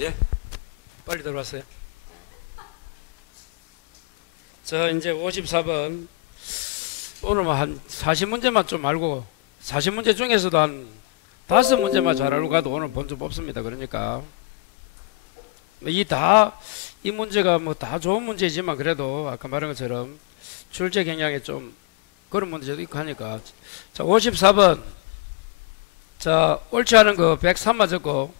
예? 빨리 들어왔어요. 자, 이제 54번. 오늘 뭐 한 40문제만 좀 알고, 40문제 중에서도 한 5문제만 잘 알고 가도 오늘 본주 뽑습니다. 그러니까 이 문제가 뭐 다 좋은 문제지만 그래도 아까 말한 것처럼 출제 경향에 좀 그런 문제도 있고 하니까. 자, 54번. 자, 옳지 않은 거 103만 적고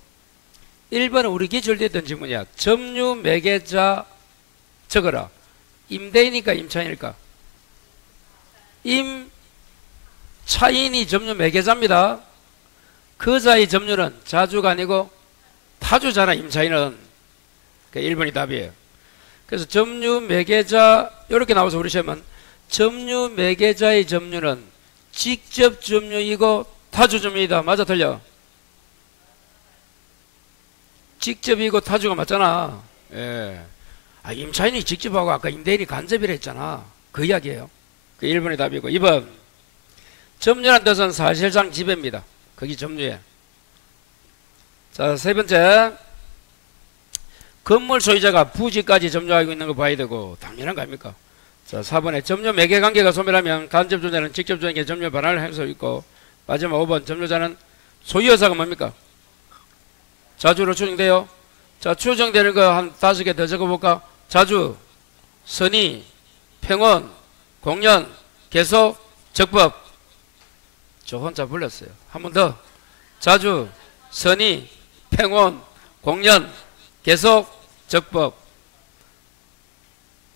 1번은 우리 기출됐던 질문이야. 점유 매개자 적어라. 임대인일까 임차인일까? 임차인이 점유 매개자입니다. 그자의 점유는 자주가 아니고 타주잖아. 임차인은. 그러니까 1번이 답이에요. 그래서 점유 매개자 이렇게 나와서 우리 시험은 점유 매개자의 점유는 직접 점유이고 타주 점유이다. 맞아 틀려? 직접이고 타주가 맞잖아. 예. 아, 임차인이 직접하고 아까 임대인이 간접이라 했잖아. 그 이야기예요. 그 1번이 답이고 2번 점유란 뜻은 사실상 지배입니다. 거기 점유해. 자, 세 번째 건물 소유자가 부지까지 점유하고 있는 거 봐야 되고 당연한 거 아닙니까? 자, 4번에 점유 매개 관계가 소멸하면 간접 존재는 직접 존재에게 점유 반환을 할 수 있고 마지막 5번 점유자는 소유여사가 뭡니까? 자주로 추정돼요. 자, 추정되는 거 한 5개 더 적어볼까? 자주, 선의, 평원, 공연, 계속, 적법. 저 혼자 불렀어요. 한 번 더. 자주, 선의, 평원, 공연, 계속, 적법.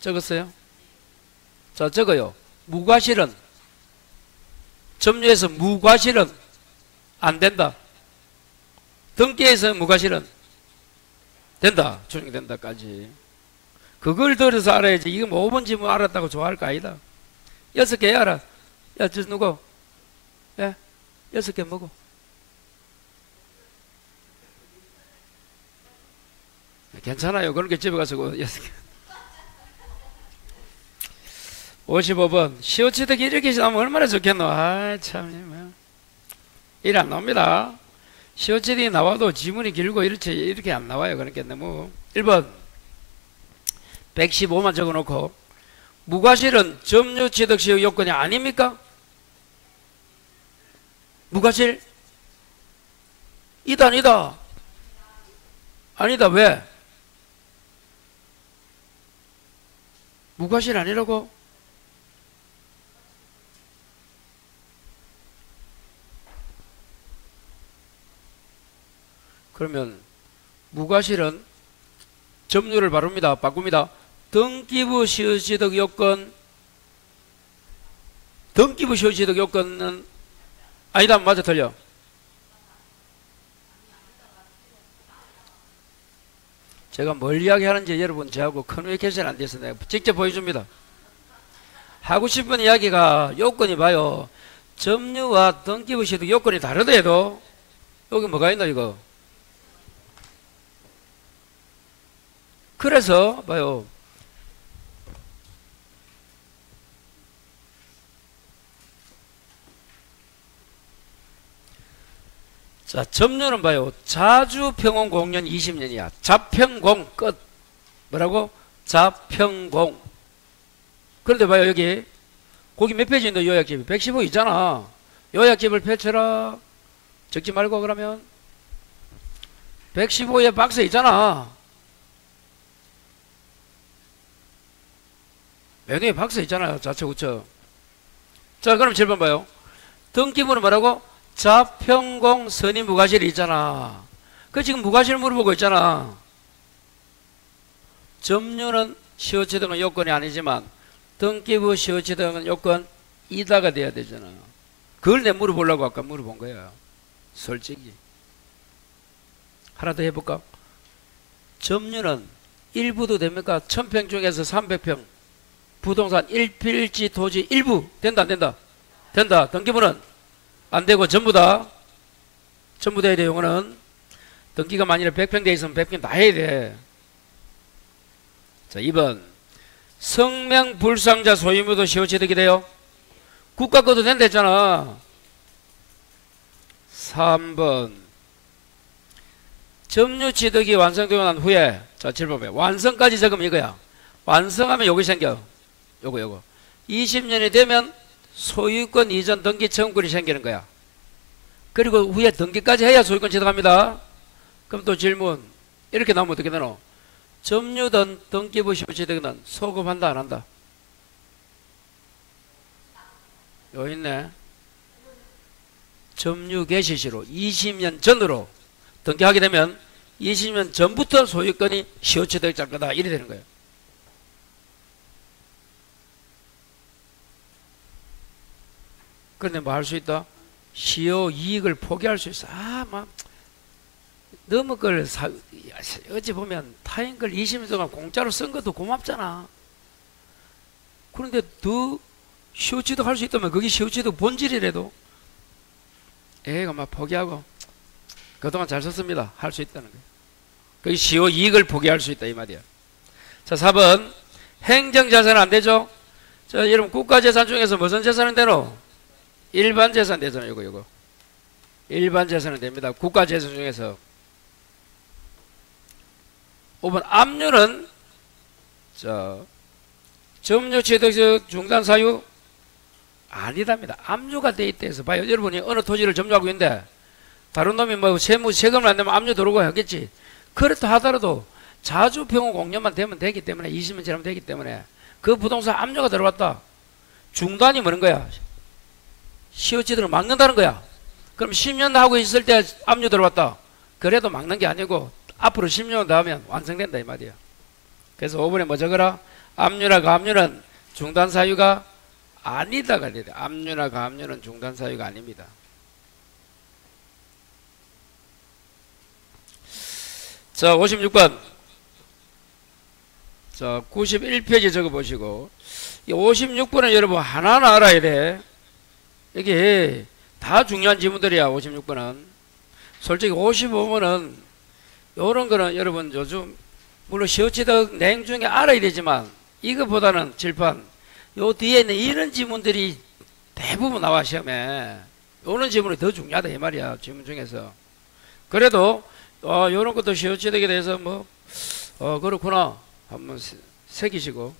적었어요? 자, 적어요. 무과실은, 점유에서 무과실은 안 된다. 등기에서 무과실은 된다. 추정된다까지. 그걸 들어서 알아야지. 이거 뭐 5번 지문 알았다고 좋아할 거 아니다. 6개 알아. 야, 저 누구? 예? 6개 뭐고? 괜찮아요. 그렇게 집에 가서 6개. 55번. 시어치득이 이렇게 나오면 얼마나 좋겠노? 아, 참. 일 안 나옵니다. 시어치득이 나와도 지문이 길고 이렇게 안 나와요. 그러니까 너무. 1번. 115만 적어놓고 무과실은 점유취득 시효 요건이 아닙니까? 무과실? 이다 아니다. 아니다. 왜? 무과실 아니라고? 그러면 무과실은 점유를 바꿉니다. 등기부 시효취득 요건, 등기부 시효취득 요건은 아니다. 맞아 틀려? 제가 뭘 이야기하는지 여러분 저하고 커뮤니케이션 안 돼서 내가 직접 보여줍니다. 하고 싶은 이야기가 요건이 봐요. 점유와 등기부 시효취득 요건이 다르더라도 여기 뭐가 있나 이거? 그래서 봐요. 자, 점유는 봐요. 자주평온 공연 20년이야. 자평공 끝. 뭐라고? 자평공. 그런데 봐요. 여기 거기 몇 페이지인데 요약집이 115 있잖아. 요약집을 펼쳐라. 적지 말고 그러면 115에 박스 있잖아. 맨 위에 박스 있잖아요. 좌측 우측. 자, 그럼 7번 봐요. 등기부는 뭐라고? 자평공 선의 무과실이 있잖아. 그 지금 무과실 물어보고 있잖아. 점유는 시효취득은 요건이 아니지만 등기부 시효취득은 요건 이다가 돼야 되잖아. 그걸 내 물어보려고 아까 물어본 거야. 솔직히. 하나 더 해볼까? 점유는 일부도 됩니까? 1000평 중에서 300평 부동산 1필지 토지 일부 된다 안 된다? 된다. 등기부는 안 되고 전부 다 해야 돼. 요거는 등기가 만일에 100평 돼 있으면 100평 다 해야 돼. 자, 2번 성명불상자 소유무도 시효취득이 돼요. 국가 것도 된다 했잖아. 3번 점유취득이 완성되고 난 후에 자 7번에 완성까지 적으면 이거야. 완성하면 요거 생겨. 요거 20년이 되면 소유권 이전 등기 청구권이 생기는 거야. 그리고 후에 등기까지 해야 소유권 취득합니다. 그럼 또 질문 이렇게 나오면 어떻게 되노? 점유든 등기부 시효취득은 소급한다 안 한다? 요 있네. 점유 개시 시로 20년 전으로 등기하게 되면 20년 전부터 소유권이 시효취득될 거다 이래 되는 거예요. 그런데 뭐 할 수 있다? 시효 이익을 포기할 수 있어. 막 너무 걸 어찌 보면 타인 걸 20년 동안 공짜로 쓴 것도 고맙잖아. 그런데 더 시효취득 할 수 있다면 그게 시효취득 본질이라도 애가 막 포기하고 그동안 잘 썼습니다 할 수 있다는 거예요. 그게 시효 이익을 포기할 수 있다 이 말이야. 자 4번 행정자산은 안 되죠. 자 여러분 국가재산 중에서 무슨 재산은 되노? 일반 재산 되잖아요. 요거 일반 재산은 됩니다. 국가재산 중에서 5번 압류는 자 점유취득 중단 사유 아니답니다. 압류가 돼 있다 해서 봐요. 여러분이 어느 토지를 점유하고 있는데 다른 놈이 뭐 세금을 안 내면 압류 들어오고 하겠지. 그렇다 하더라도 자주평후 공여만 되면 되기 때문에 20년 지나면 되기 때문에 그 부동산 압류가 들어왔다. 중단이 뭐는 거야? 시효취득을 막는다는 거야. 그럼 10년 하고 있을 때 압류 들어왔다. 그래도 막는 게 아니고 앞으로 10년 더 하면 완성된다 이 말이야. 그래서 5번에 뭐 적어라? 압류나 가압류는 중단 사유가 아니다가 돼야 돼. 압류나 가압류는 중단 사유가 아닙니다. 자 56번 자 91페이지 적어보시고 이 56번은 여러분 하나하나 알아야 돼. 이게 다 중요한 지문들이야. 56번은 솔직히 55번은 요런 거는 여러분 요즘 물론 시효취득 내용 중에 알아야 되지만 이거보다는 칠판 요 뒤에 있는 이런 지문들이 대부분 나와 시험에. 요런 지문이 더 중요하다 이 말이야. 지문 중에서. 그래도 요런 것도 시효취득에 대해서 뭐 그렇구나 한번 새기시고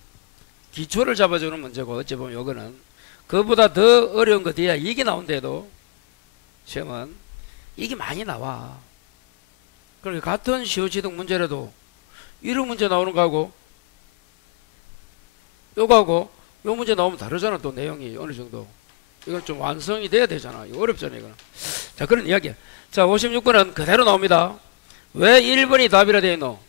기초를 잡아주는 문제고 어찌 보면 요거는 그보다 더 어려운 거 뒤에 이게 나온대도 시험은 이게 많이 나와. 그러니까 같은 시효취득 문제라도 이런 문제 나오는 거하고 요거하고 요 문제 나오면 다르잖아. 또 내용이 어느 정도 이건 좀 완성이 돼야 되잖아. 이거 어렵잖아 이거는. 자 그런 이야기야. 자 56번은 그대로 나옵니다. 왜 1번이 답이라 되어 있노?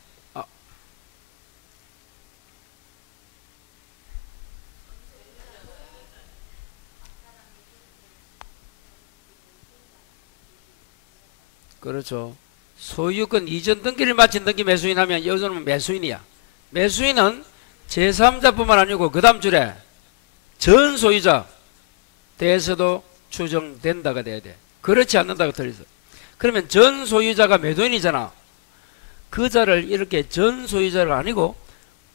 그렇죠. 소유권 이전 등기를 마친 등기 매수인 하면 여기서는 매수인이야. 매수인은 제3자뿐만 아니고 그 다음 줄에 전 소유자 대해서도 추정된다가 돼야 돼. 그렇지 않는다고 틀렸어. 그러면 전 소유자가 매도인이잖아. 그 자를 이렇게 전 소유자가 아니고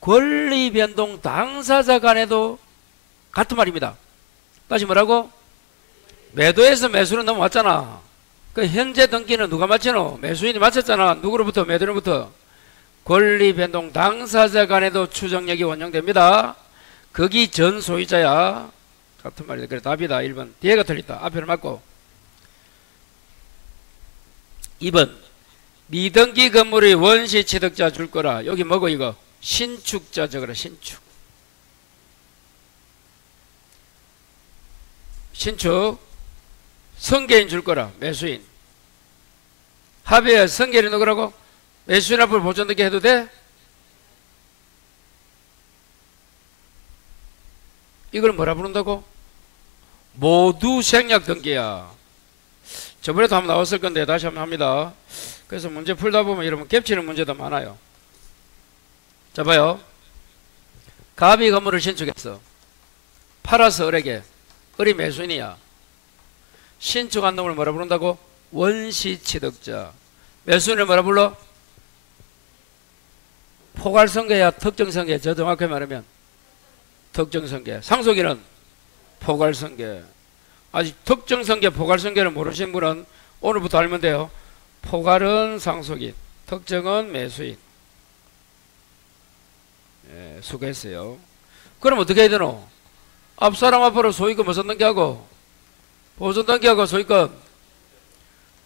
권리 변동 당사자 간에도 같은 말입니다. 다시 뭐라고? 매도에서 매수는 넘어왔잖아. 그 현재 등기는 누가 마치노? 매수인이 마쳤잖아. 누구로부터? 매도인부터. 권리 변동 당사자 간에도 추정력이 원용됩니다. 거기 전 소유자야. 같은 말이다. 그래 답이다. 1번. 뒤에가 틀렸다. 앞에를 맞고. 2번. 미등기 건물의 원시 취득자 줄 거라. 여기 뭐고 이거? 신축자 적어라. 신축. 신축. 성계인 줄 거라. 매수인. 합의에 성계인이 누구라고? 매수인 앞으로 보존등기 해도 돼? 이걸 뭐라 부른다고? 모두 생략등기야. 저번에도 한번 나왔을 건데 다시 한번 합니다. 그래서 문제 풀다 보면 여러분 겹치는 문제도 많아요. 자 봐요. 갑이 건물을 신축했어. 팔아서 을에게. 을이 매수인이야. 신축한 놈을 뭐라 부른다고? 원시취득자. 매수인을 뭐라 불러? 포괄성계야 특정성계. 저 정확하게 말하면 특정성계. 상속인은 포괄성계. 아직 특정성계 포괄성계를 모르신 분은 오늘부터 알면 돼요. 포괄은 상속인, 특정은 매수인. 예, 수고했어요. 그럼 어떻게 해야 되노? 앞 사람 앞으로 소유권 무슨 등기하고 보존 등기하고 소유권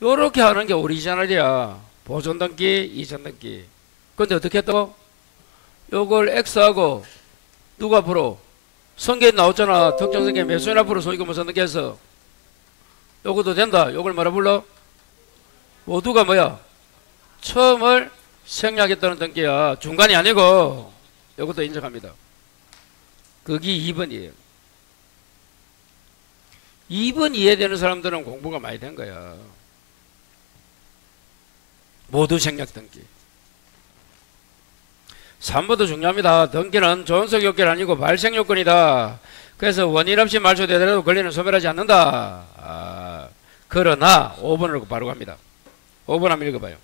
요렇게 하는 게 오리지널이야. 보존 등기, 이전 등기. 근데 어떻게 했다고? 요걸 X하고 누가 앞으로 성계에 나왔잖아. 특정 성계 매수인 앞으로 소유권 무슨 등기해서 요것도 된다. 요걸 뭐라 불러? 모두가 뭐야? 처음을 생략했다는 등기야. 중간이 아니고 요것도 인정합니다. 그게 2번이에요. 2번 이해되는 사람들은 공부가 많이 된 거야. 모두 생략 등기. 3번도 중요합니다. 등기는 존속 요건 아니고 발생 요건이다. 그래서 원인 없이 말소되더라도 권리는 소멸하지 않는다. 그러나 5번으로 바로 갑니다. 5번 한번 읽어봐요.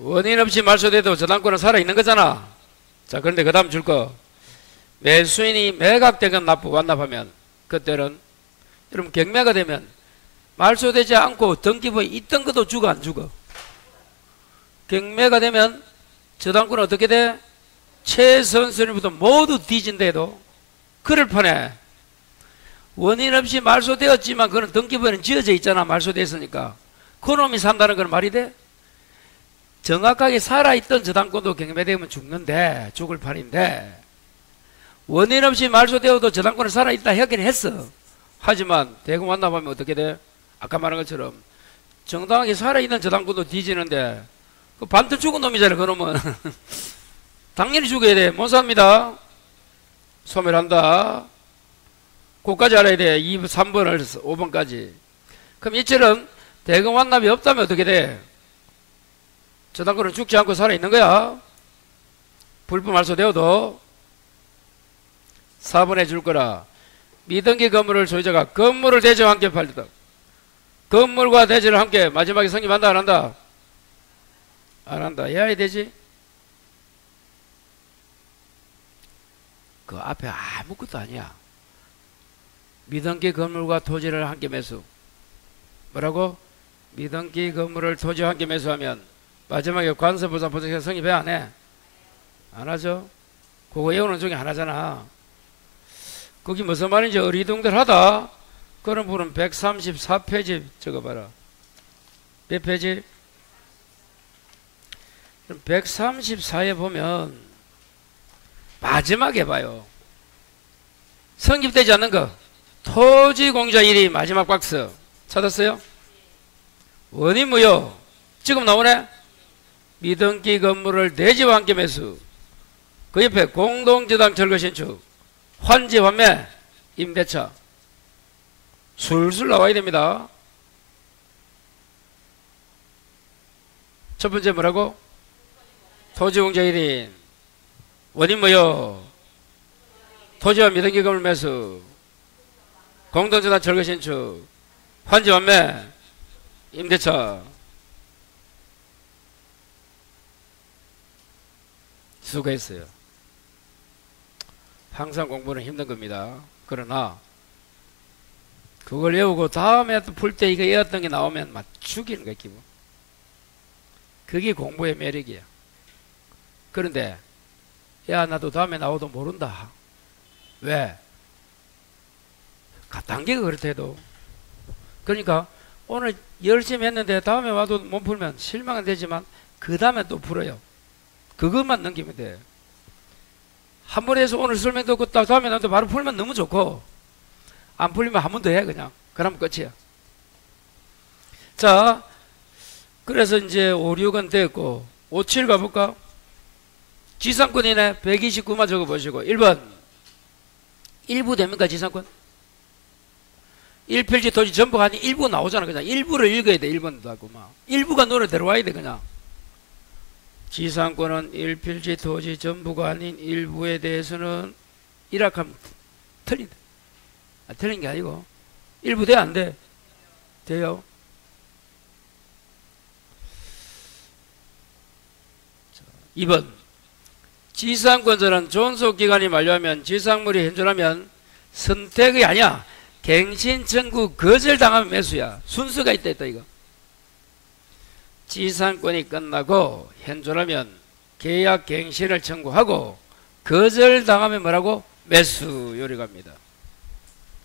원인 없이 말소돼도 저당권은 살아있는 거잖아. 자, 그런데 그 다음 줄 거. 매수인이 매각대금 납부 완납하면 그때는 여러분 경매가 되면 말소되지 않고 등기부에 있던 것도 주고 안 주고, 경매가 되면 저당권은 어떻게 돼? 최선순위부터 모두 뒤진대도 그럴 판에 원인 없이 말소되었지만 그는 등기부에는 지어져 있잖아. 말소됐으니까 그놈이 산다는 건 말이 돼? 정확하게 살아있던 저당권도 경매되면 죽는데, 죽을 판인데, 원인 없이 말소되어도 저당권은 살아있다 하긴 했어. 하지만 대금 완납하면 어떻게 돼? 아까 말한 것처럼 정당하게 살아있는 저당권도 뒤지는데 그 반듯 죽은 놈이잖아. 그놈은 당연히 죽어야 돼. 못 삽니다. 소멸한다. 그거까지 알아야 돼. 2, 3번을 5번까지. 그럼 이처럼 대금 완납이 없다면 어떻게 돼? 저당권은 죽지 않고 살아있는 거야. 불법 말소되어도. 4번에 줄 거라. 미등기 건물을 소유자가 건물을 대지와 함께 팔리다. 건물과 대지를 함께 마지막에 성립한다 안 한다? 안 한다. 해야 되지? 그 앞에 아무것도 아니야. 미등기 건물과 토지를 함께 매수. 뭐라고? 미등기 건물을 토지와 함께 매수하면 마지막에 관세보상 보증세 성립해 안 해? 안 하죠? 그거 외우는 중에 하나잖아. 거기 무슨 말인지 어리둥절하다. 그런 분은 134페이지 적어봐라. 몇 페이지? 134에 보면 마지막에 봐요. 성립되지 않는 거. 토지공자 1위 마지막 박스. 찾았어요? 원인 무효. 지금 나오네? 미등기 건물을 대지와 함께 매수. 그 옆에 공동저당 철거 신축. 환지 환매 임대차. 술술 나와야 됩니다. 첫 번째 뭐라고? 토지공자 1인 원인 무효. 토지와 미등기 건물 매수. 공동저당 철거 신축. 환지 환매 임대차. 수고했어요. 항상 공부는 힘든 겁니다. 그러나 그걸 외우고 다음에 또 풀 때 이거 외웠던 게 나오면 막 죽이는 거야, 기분. 그게 공부의 매력이야. 그런데 야, 나도 다음에 나오도 모른다. 왜? 단계가 그렇다 해도. 그러니까 오늘 열심히 했는데 다음에 와도 못 풀면 실망은 되지만 그 다음에 또 풀어요. 그것만 넘기면 돼. 한 번 해서 오늘 설명 듣고 딱 다음에 나도 바로 풀면 너무 좋고, 안 풀리면 한 번 더 해 그냥. 그러면 끝이야. 자, 그래서 이제 5, 6은 됐고 5, 7 가볼까? 지상권이네. 129만 적어보시고 1번 일부 됩니까? 지상권? 1필지 토지 전부가 아닌 일부 나오잖아. 그냥 일부를 읽어야 돼. 1번도 하고 막 일부가 눈에 들어와야 돼. 그냥 지상권은 1필지 토지 전부가 아닌 일부에 대해서는 일학하면 틀린다. 틀린 게 아니고 일부 돼? 안 돼? 돼요. 2번 지상권자는 존속기간이 만료하면 지상물이 현존하면 선택이 아니야. 갱신 청구 거절당하면 매수야. 순서가 있다 이거. 지상권이 끝나고 현존하면 계약 갱신을 청구하고 거절당하면 뭐라고? 매수 요리갑니다.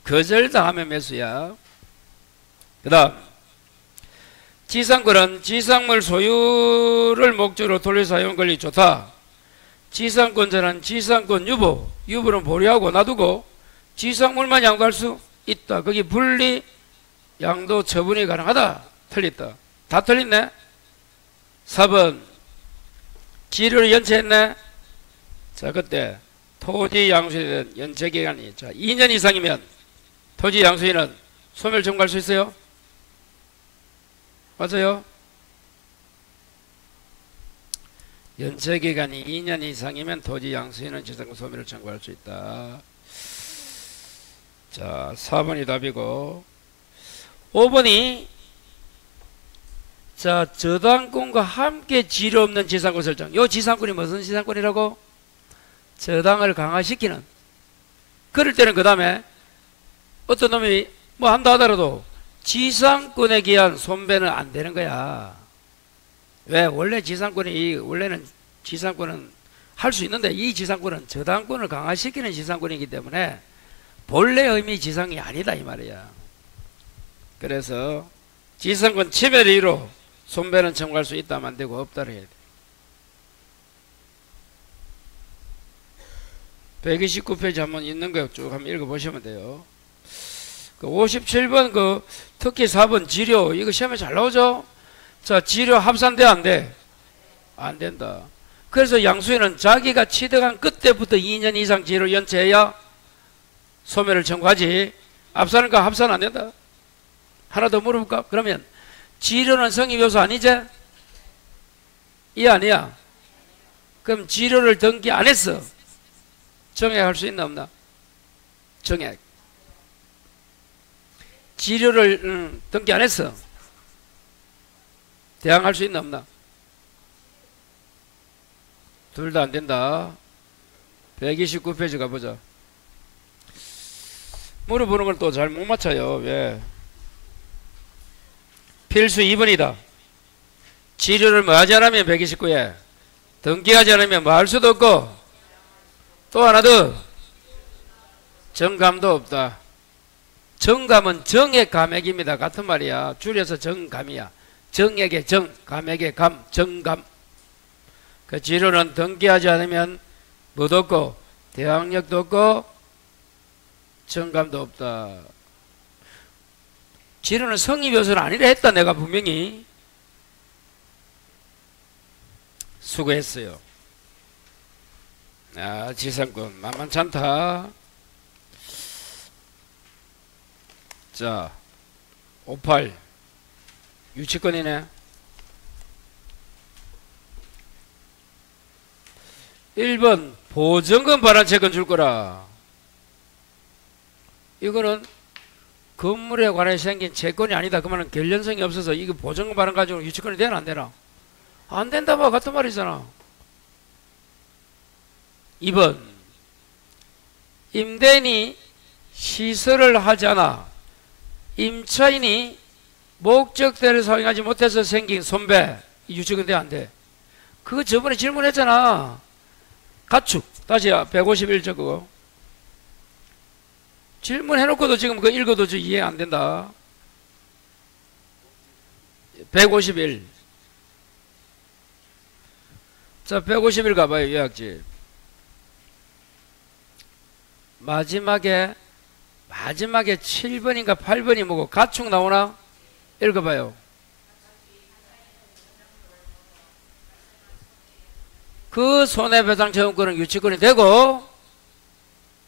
거절당하면 매수야. 그 다음 지상권은 지상물 소유를 목적으로 돌려사용 권리 좋다. 지상권자는 지상권 유보는 보류하고 놔두고 지상물만 양도할 수 있다. 거기 분리 양도 처분이 가능하다. 틀렸다. 다 틀렸네. 4번 지료를 연체했네. 자, 그때 토지 양수에 대한 연체기간이 2년 이상이면 토지 양수인은 소멸 청구할 수 있어요? 맞아요? 연체기간이 2년 이상이면 토지 양수인은 지상권 소멸을 청구할 수 있다. 자, 4번이 답이고 5번이 자, 저당권과 함께 지료 없는 지상권 설정. 요 지상권이 무슨 지상권이라고? 저당을 강화시키는. 그럴 때는 그 다음에 어떤 놈이 뭐 한다 하더라도 지상권에 기한 손배는 안 되는 거야. 왜? 원래는 지상권은 할 수 있는데 이 지상권은 저당권을 강화시키는 지상권이기 때문에 본래 의미 지상이 아니다 이 말이야. 그래서 지상권 침해를 이유로 손배는 청구할 수 있다면 안 되고 없다를 해야 돼. 129페이지 한번 있는 거 쭉 한번 읽어보시면 돼요. 그 57번 특히 4번 지료 이거 시험에 잘 나오죠? 자, 지료 합산돼 안 돼? 안 된다. 그래서 양수인은 자기가 취득한 그때부터 2년 이상 지료를 연체해야 소멸을 청구하지. 합산과 합산 안 된다. 하나 더 물어볼까? 그러면 지료는 성립요소 아니지? 이 아니야. 그럼 지료를 등기 안 했어. 정액할 수 있나 없나? 정액. 지료를 등기 안 했어. 대항할 수 있나 없나? 둘 다 안 된다. 129페이지 가보자. 물어보는 걸 또 잘 못 맞춰요. 왜? 필수 2번이다. 지료를 뭐 하지 않으면 129에 등기하지 않으면 뭐 할 수도 없고 또 하나 더 정감도 없다. 정감은 정액 감액입니다. 같은 말이야. 줄여서 정감이야. 정액의 정, 감액의 감, 정감. 그 지료는 등기하지 않으면 뭐도 없고 대항력도 없고 정감도 없다. 지료는 성립요소는 아니라 했다. 내가 분명히. 수고했어요. 아, 지상권 만만찮다. 자, 58 유치권이네. 1번 보증금 반환 채권 줄 거라. 이거는 건물에 관해 생긴 채권이 아니다. 그러면 결련성이 없어서 이거 보증금 반환 가지고 유치권이 되나 안 되나? 안 된다 봐. 같은 말이잖아. 2번 임대인이 시설을 하지 않아 임차인이 목적대로 사용하지 못해서 생긴 손배 유치권 돼 안 돼? 그거 저번에 질문했잖아. 가축 다시 151조 그거 질문해놓고도 지금 그거 읽어도 이해 안 된다. 151. 자, 151 가봐요. 요약지. 마지막에 7번인가 8번이 뭐고 가축 나오나? 읽어봐요. 그 손해배상 채권은 유치권이 되고,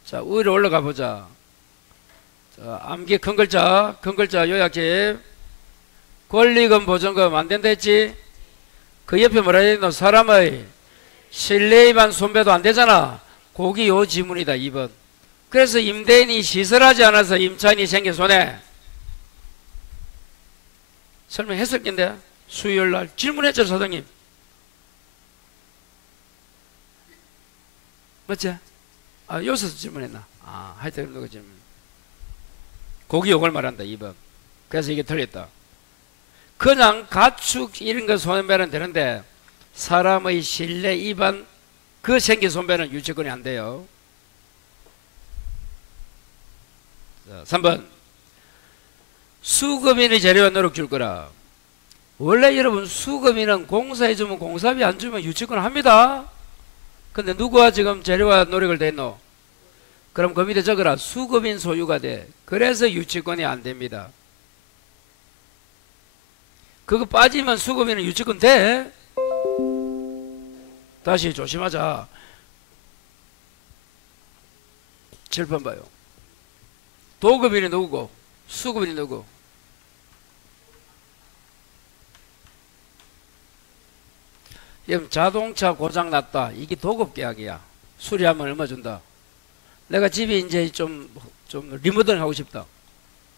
자, 위로 올라가 보자. 자, 암기 큰 글자 요약집. 권리금 보증금 안 된다 했지? 그 옆에 뭐라 했노? 사람의 신뢰 위반 손배도 안 되잖아. 거기 요 지문이다. 2번. 그래서 임대인이 시설하지 않아서 임차인이 생긴 손해. 설명했을 텐데 수요일날 질문했죠 사장님. 맞지? 아, 여기서 질문했나? 아, 하여튼 누가 질문. 거기 요걸 말한다. 2번. 그래서 이게 틀렸다. 그냥 가축 이런 거 손배는 되는데 사람의 실내 입안 그 생긴 손배는 유치권이 안 돼요. 자, 3번 수급인의 재료와 노력 줄 거라. 원래 여러분 수급인은 공사해 주면 공사비 안 주면 유치권 합니다. 근데 누구와 지금 재료와 노력을 댔노? 그럼 그 밑에 적어라. 수급인 소유가 돼. 그래서 유치권이 안 됩니다. 그거 빠지면 수급인은 유치권 돼. 다시 조심하자. 7번 봐요. 도급인이 누구고 수급인이 누구? 자동차 고장 났다. 이게 도급계약이야. 수리하면 얼마 준다. 내가 집이 이제 좀 리모델링 하고 싶다.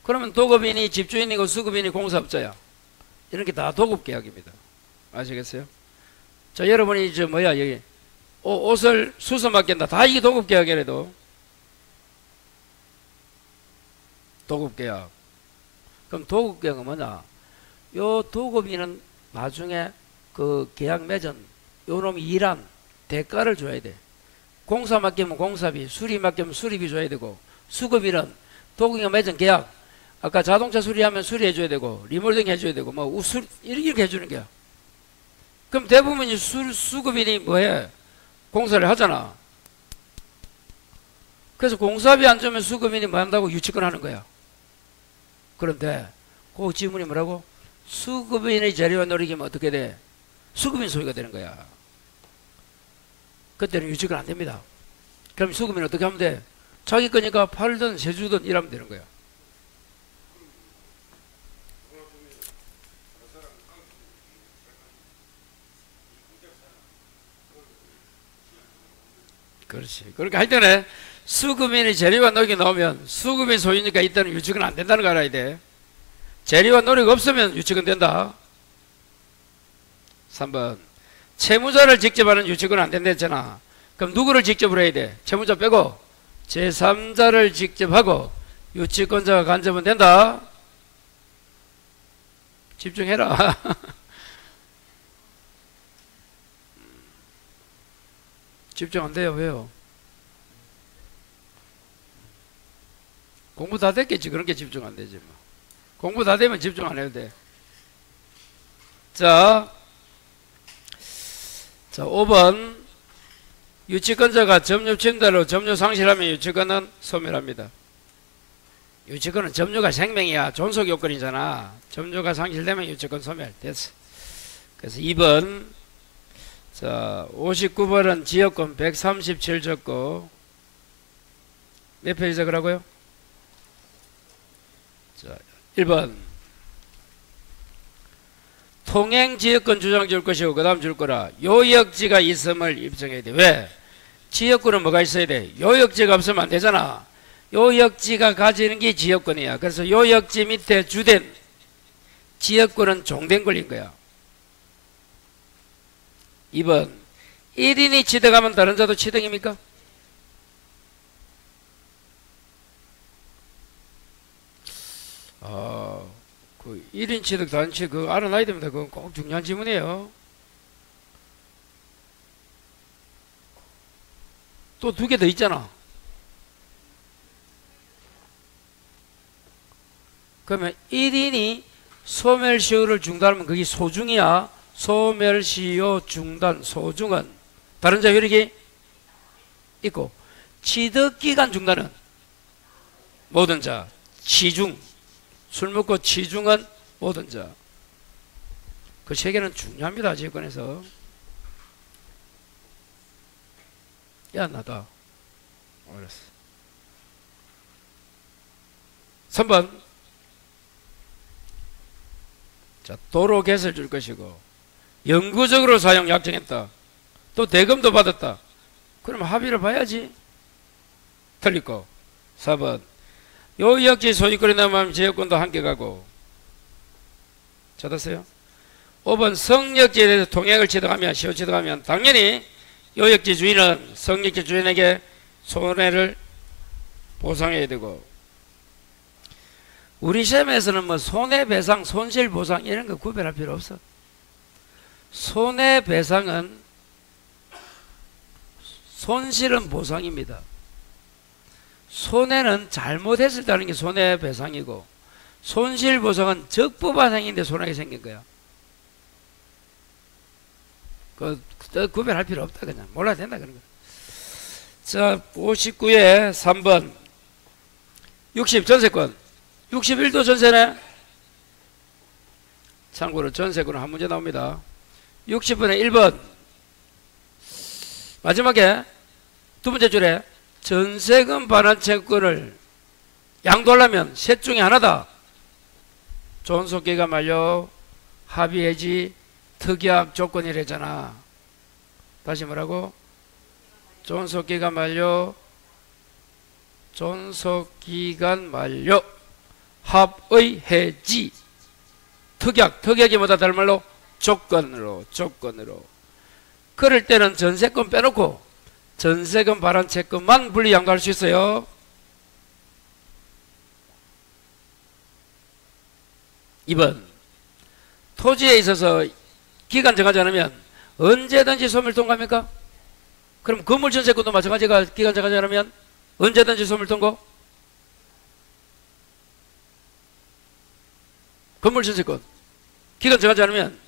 그러면 도급인이 집주인이고 수급인이 공사업자야. 이런 게 다 도급계약입니다. 아시겠어요? 자, 여러분이 여기 옷을 수선 맡긴다. 다 이게 도급계약이라도 도급계약. 그럼 도급계약은 뭐냐? 요 도급인은 나중에 그 계약 맺은 요 놈이 일한 대가를 줘야 돼. 공사 맡기면 공사비, 수리 맡기면 수리비 줘야 되고, 수급인은 도급인과 맺은 계약, 아까 자동차 수리하면 수리해 줘야 되고, 리모델링 해줘야 되고, 이렇게 해주는 거야. 그럼 대부분이 수급인이 뭐해? 공사를 하잖아. 그래서 공사비 안 주면 수급인이 뭐 한다고? 유치권 하는 거야. 그런데 그 질문이 뭐라고? 수급인의 재료와 노력이면 어떻게 돼? 수급인 소유가 되는 거야. 그때는 유치권 안 됩니다. 그럼 수급인 어떻게 하면 돼? 자기 거니까 팔든 세주든 일하면 되는 거야. 그렇지. 그러니까 하여튼에 수급인의 재료와 노력이 나오면 수급인 소유니까 이때는 유치권 안 된다는 거 알아야 돼. 재료와 노력 없으면 유치권 된다. 3번 채무자를 직접 하는 유치권 안 된다 했잖아. 그럼 누구를 직접으로 해야 돼? 채무자 빼고 제3자를 직접 하고 유치권자가 간접은 된다. 집중해라. 집중 안 돼요. 왜요? 공부 다 됐겠지. 그런 게 집중 안 되지 뭐. 공부 다 되면 집중 안 해도 돼. 자 5번 유치권자가 점유 침탈로 점유 상실하면 유치권은 소멸합니다. 유치권은 점유가 생명이야. 존속 요건이잖아. 점유가 상실되면 유치권 소멸. 됐어. 그래서 2번 자 59번은 지역권 137 적고 몇 페이지 적으라고요? 자 1번 통행지역권 주장 줄 것이고 그 다음 줄 거라. 요역지가 있음을 입증해야 돼. 왜? 지역권은 뭐가 있어야 돼? 요역지가 없으면 안 되잖아. 요역지가 가지는 게 지역권이야. 그래서 요역지 밑에 주된 지역권은 종된 권리인 거야. 2번 1인이 취득하면 다른 자도 취득입니까? 그 1인 취득 다른 취득 그거 알아놔야 됩니다. 그건 꼭 중요한 질문이에요. 또 2개 더 있잖아. 그러면 1인이 소멸시효를 중단하면 그게 소중이야. 소멸시효 중단 소중은 다른 자 효력이 있고 취득기간 중단은 모든 자 취중 술 먹고 취중은 모든 자. 그 세 개는 중요합니다. 지역권에서. 야 나다. 알았어. 3번 자 도로 개설 줄 것이고 영구적으로 사용 약정했다. 또 대금도 받았다. 그럼 합의를 봐야지. 틀리고 4번 요역지 소유권이 남으면 지역권도 함께 가고. 찾았어요? 5번 성역지에 대해서 통행을 취득하면 시효 취득하면 당연히 요역지 주인은 성역지 주인에게 손해를 보상해야 되고 우리 시험에서는 뭐 손해배상, 손실보상 이런 거 구별할 필요 없어. 손해배상은 손실은 보상입니다. 손해는 잘못했을 때 하는 게 손해배상이고, 손실보상은 적법한 행위인데 손해가 생긴 거야. 그 구별할 필요 없다. 그냥 몰라야 된다 그런 거. 자, 59에 3번 60 전세권 61도 전세네. 참고로 전세권은 한 문제 나옵니다. 60번에 1번 마지막에 두 번째 줄에 전세금 반환 채권을 양도하려면 셋 중에 하나다. 존속기간 만료, 합의 해지, 특약 조건이래잖아. 다시 뭐라고? 존속기간 만료, 존속기간 만료, 합의 해지, 특약이 뭐다 다른 말로? 조건으로. 그럴 때는 전세권 빼놓고 전세금 반환 채권만 분리 양도할 수 있어요. 2번 토지에 있어서 기간 정하지 않으면 언제든지 소멸 통과합니까? 그럼 건물 전세권도 마찬가지가 기간 정하지 않으면 언제든지 소멸 통고? 건물 전세권 기간 정하지 않으면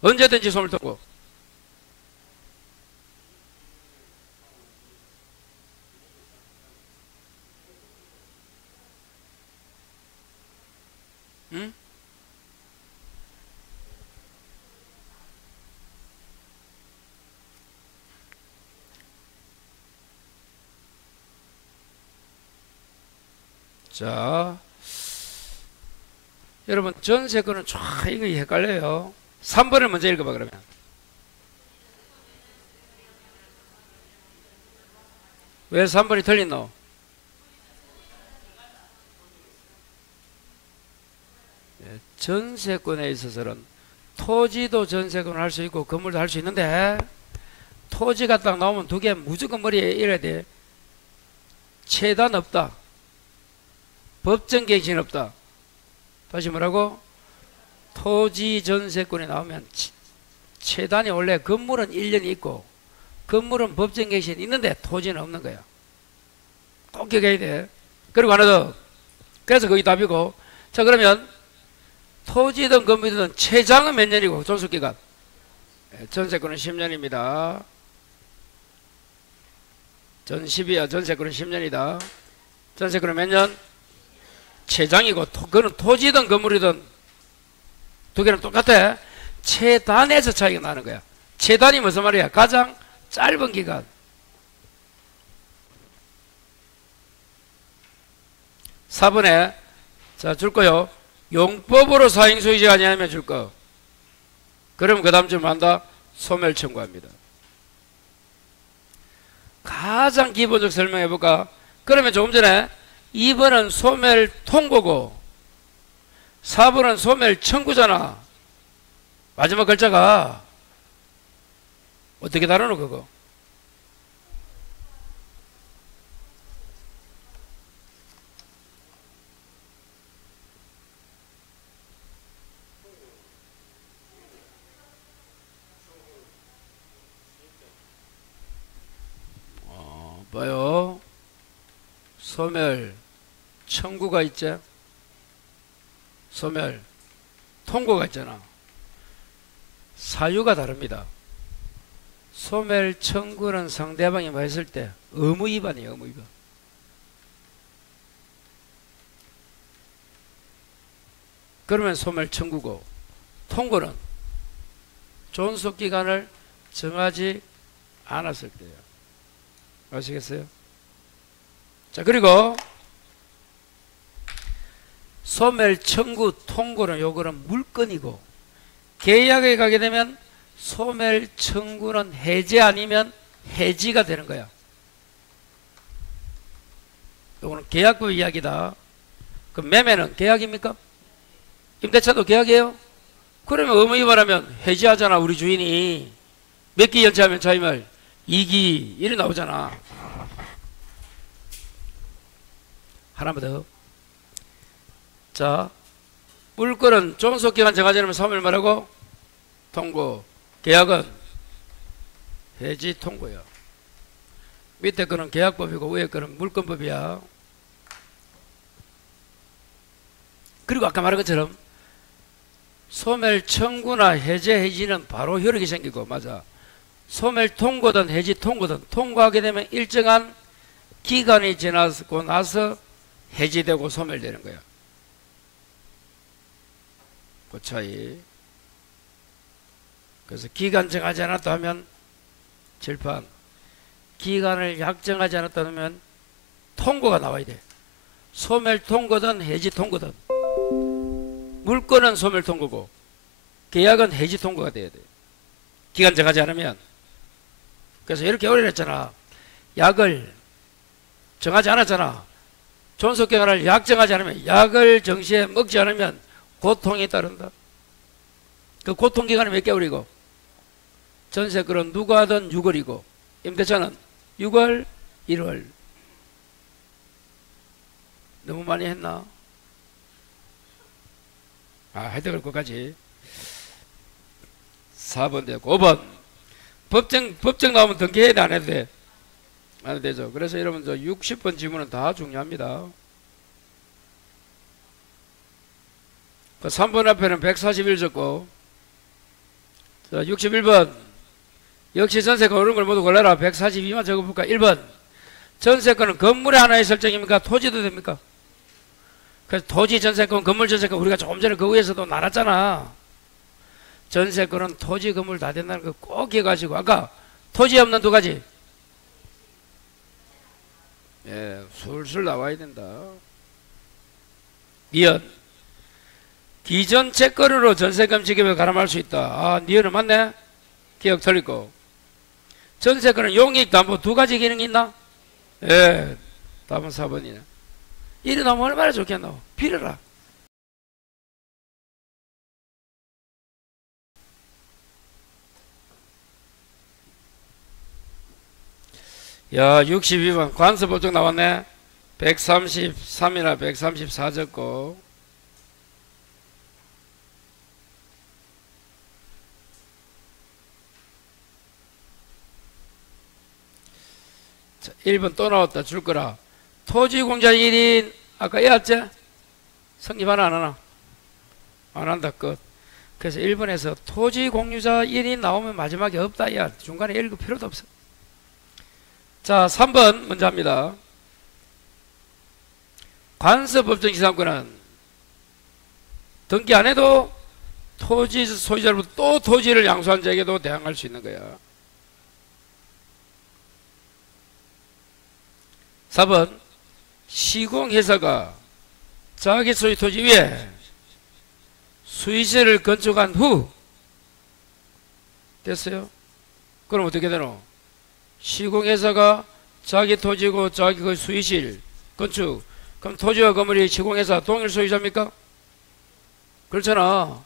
언제든지 소멸 통고. 응? 자, 여러분 전세권은 쫙 이거 헷갈려요. 3번을 먼저 읽어봐. 그러면 왜 3번이 틀린노? 전세권에 있어서는 토지도 전세권을 할 수 있고 건물도 할 수 있는데, 토지가 딱 나오면 두 개 무조건 머리에 이래야 돼. 채단 없다, 법정갱신 없다. 다시 뭐라고? 토지 전세권에 나오면 채단이 원래 건물은 1년이 있고 건물은 법정갱신이 있는데 토지는 없는 거야. 꼭 기억해야 돼. 그리고 하나 더. 그래서 거기 답이고. 자, 그러면 토지든 건물이든 최장은 몇 년이고 존속기간? 전세권은 10년입니다. 전12야. 전세권은 10년이다. 전세권은 몇 년? 최장이고, 그거는 토지든 건물이든 두 개는 똑같아. 최단에서 차이가 나는 거야. 최단이 무슨 말이야? 가장 짧은 기간. 4번에 자, 줄 거요. 용법으로 사행소유자가 아니하면 줄 거. 그러면 그 다음 줄 한다? 소멸 청구합니다. 가장 기본적 설명해 볼까? 그러면 조금 전에 2번은 소멸 통고고 4번은 소멸 청구잖아. 마지막 글자가 어떻게 다루노 그거? 봐요. 소멸 청구가 있죠. 소멸 통고가 있잖아. 사유가 다릅니다. 소멸 청구는 상대방이 뭐 했을 때 의무 위반이에요. 의무 위반. 그러면 소멸 청구고, 통고는 존속기간을 정하지 않았을 때예요. 아시겠어요? 자, 그리고 소멸 청구 통고는 요거는 물건이고, 계약에 가게 되면 소멸 청구는 해지 아니면 해지가 되는 거야. 요거는 계약부 이야기다. 그럼 매매는 계약입니까? 임대차도 계약이에요? 그러면 의무 위반하면 해지하잖아. 우리 주인이 몇 기 연체하면 자임을 2기 이래 나오잖아. 하나만 더. 자, 물건은 존속기간 정하지 않으면 사무일 말하고 통고, 계약은 해지 통고야. 밑에 거는 계약법이고 위에 거는 물건법이야. 그리고 아까 말한 것처럼 소멸 청구나 해제 해지는 바로 효력이 생기고, 맞아. 소멸 통고든 해지 통고든 통고하게 되면 일정한 기간이 지나고 나서 해지되고 소멸되는 거야. 그 차이. 그래서 기간 정하지 않았다 하면 칠판, 기간을 약정하지 않았다 하면 통고가 나와야 돼. 소멸 통고든 해지 통고든. 물건은 소멸 통고고 계약은 해지 통고가 돼야 돼. 기간 정하지 않으면. 그래서 이렇게 오래 했잖아. 약을 정하지 않았잖아. 존속기간을 약 정하지 않으면, 약을 정시에 먹지 않으면 고통이 따른다. 그 고통기간이 몇 개월이고, 전세권은 누가 하든 6월이고, 임대차는 6월, 1월. 너무 많이 했나? 해야 될 것까지. 4번 되고, 5번. 법정 나오면 등기해야 돼, 안 해도 돼? 안 해도 되죠. 그래서 여러분, 60번 지문은 다 중요합니다. 그 3번 앞에는 141 적고, 자, 61번. 역시 전세권 어려운 걸 모두 골라라. 142만 적어볼까? 1번. 전세권은 건물에 하나의 설정입니까? 토지도 됩니까? 그래서 토지 전세권, 건물 전세권, 우리가 조금 전에 그 위에서도 나눴잖아. 전세권은 토지, 건물 다 된다는 거 꼭 기억하시고, 아까 토지 없는 두 가지. 예, 술술 나와야 된다. 니은. 기존 채권으로 전세금 지급에 가름할 수 있다. 니은은 맞네? 기억 틀리고. 전세권은 용익담보 두 가지 기능이 있나? 예, 답은 4번이네. 이리 나오면 얼마나 좋겠노? 빌어라. 야, 62번 관서법정 나왔네. 133이나 134 적고. 자, 1번 또 나왔다. 줄 거라. 토지공자 1인 아까 애왔지? 성립하나 안 하나? 안 한다. 끝. 그래서 1번에서 토지공유자 1인 나오면 마지막에 없다. 야, 중간에 읽을 필요도 없어. 자, 3번 먼저 합니다. 관서법정 지상권은 등기 안 해도 토지 소유자로부터 또 토지를 양수한 자에게도 대항할 수 있는 거야. 4번. 시공회사가 자기 소유 토지 위에 수의실을 건축한 후 됐어요? 그럼 어떻게 되노? 시공회사가 자기 토지고 자기 그 수의실 건축, 그럼 토지와 건물이 시공회사 동일 소유자입니까? 그렇잖아.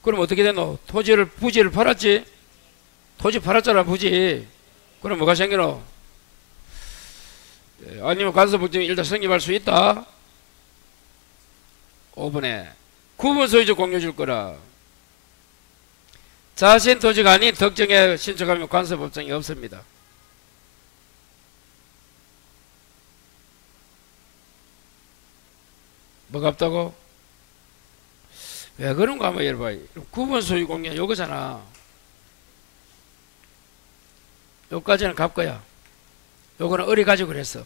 그럼 어떻게 되노? 부지를 팔았지? 토지 팔았잖아, 부지. 그럼 뭐가 생기노? 아니면 관서법정이 일단 성립할 수 있다. 5번에 구분 소유적 공유 줄 거라. 자신 토지가 아닌 특정에 신청하면 관서법정이 없습니다. 뭐가 없다고? 왜 그런가 한번 열어봐. 구분 소유 공유 요거잖아. 요까지는 갚 거야. 요거는 어리 가지고 그랬어.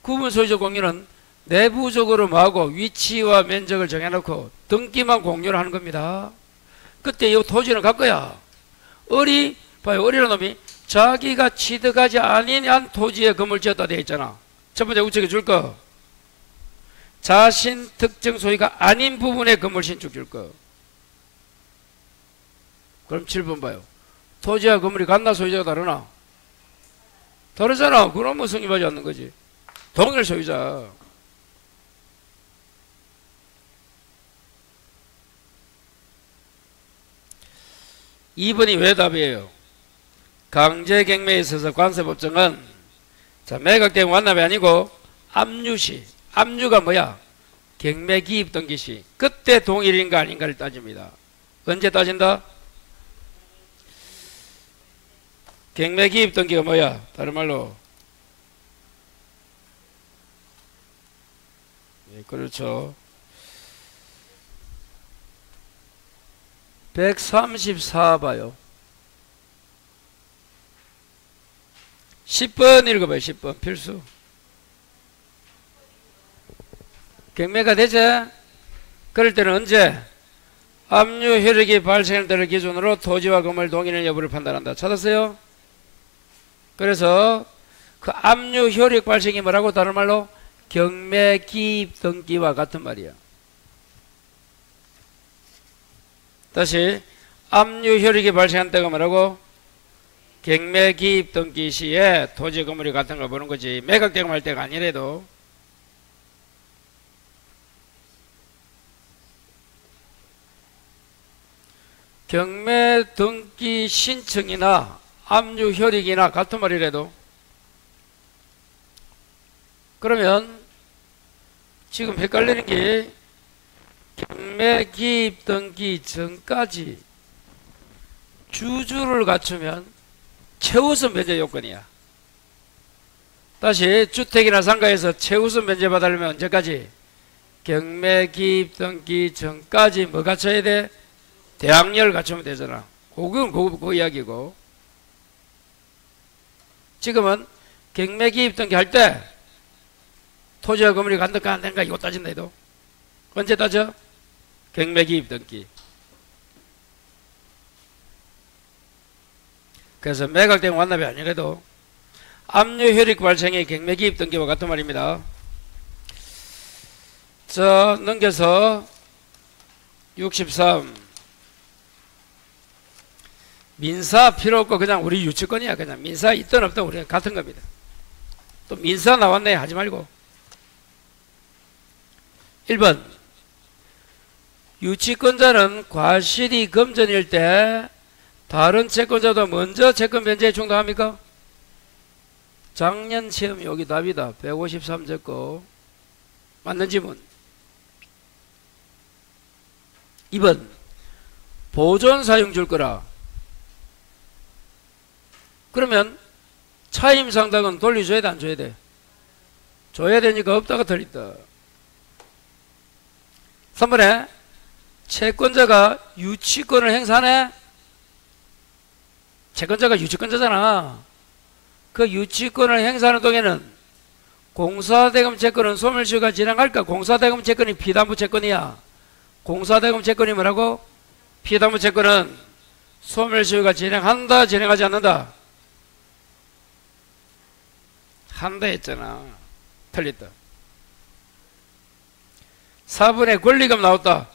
구분 소유적 공유는 내부적으로 뭐하고 위치와 면적을 정해놓고 등기만 공유를 하는 겁니다. 그때 이 토지는 갈 거야. 어리, 봐요. 어리라는 놈이 자기가 취득하지 아니한 토지에 건물 지었다 되어 있잖아. 첫 번째 우측에 줄 거. 자신 특정 소유가 아닌 부분에 건물 신축 줄 거. 그럼 7번 봐요. 토지와 건물이 같나 소유자가 다르나? 다르잖아. 그럼 뭐 성립하지 않는 거지. 동일 소유자. (2번이) 왜 답이에요? 강제경매에 있어서 관세법정은 자, 매각되고 완납이 아니고 압류시. 압류가 뭐야? 경매 기입 등기 시 그때 동일인가 아닌가를 따집니다. 언제 따진다? 경매 기입 등기가 뭐야? 다른 말로 그렇죠. 134 봐요. 10번 읽어봐요. 10번 필수. 경매가 되지? 그럴 때는 언제? 압류 효력이 발생할 때를 기준으로 토지와 건물 동일인 여부를 판단한다. 찾았어요? 그래서 그 압류 효력 발생이 뭐라고? 다른 말로 경매 기입 등기와 같은 말이야. 다시 압류 효력이 발생한 때가 뭐라고? 경매 기입 등기 시에 토지 건물이 같은 걸 보는 거지. 매각 대금할 때가 아니래도. 경매 등기 신청이나 압류 효력이나 같은 말이라도 그러면 지금 헷갈리는 게 경매 기입 등기 전까지 주주를 갖추면 최우선 면제 요건이야. 다시 주택이나 상가에서 최우선 면제 받으려면 언제까지? 경매 기입 등기 전까지 뭐 갖춰야 돼? 대항력을 갖추면 되잖아. 그건 그 이야기고. 지금은 경매 기입 등기 할 때 토지와 건물이 간다까 안 된가 이거 따진다 해도 언제 따져? 경매 기입 등기. 그래서 매각된 완납이 아니라도 압류 효력 발생의 경매 기입 등기와 같은 말입니다. 자, 넘겨서 63. 민사 필요 없고 그냥 우리 유치권이야. 그냥 민사 있든 없든 우리가 같은 겁니다. 또 민사 나왔네 하지 말고. 1번 유치권자는 과실이 금전일 때 다른 채권자도 먼저 채권 변제에 충당합니까? 작년 시험 여기 답이다. 153제 거 맞는 지문. 2번 보존 사용 줄 거라. 그러면 차임 상당은 돌려줘야 돼 안 줘야 돼? 줘야 되니까 없다가 틀렸다. 3번에 채권자가 유치권을 행사하네. 채권자가 유치권자잖아. 그 유치권을 행사하는 동에는 공사대금 채권은 소멸시효가 진행할까? 공사대금 채권이 피담보 채권이야. 공사대금 채권이 뭐라고? 피담보 채권은 소멸시효가 진행한다 진행하지 않는다? 한다 했잖아. 틀렸다. 4번에 권리금 나왔다.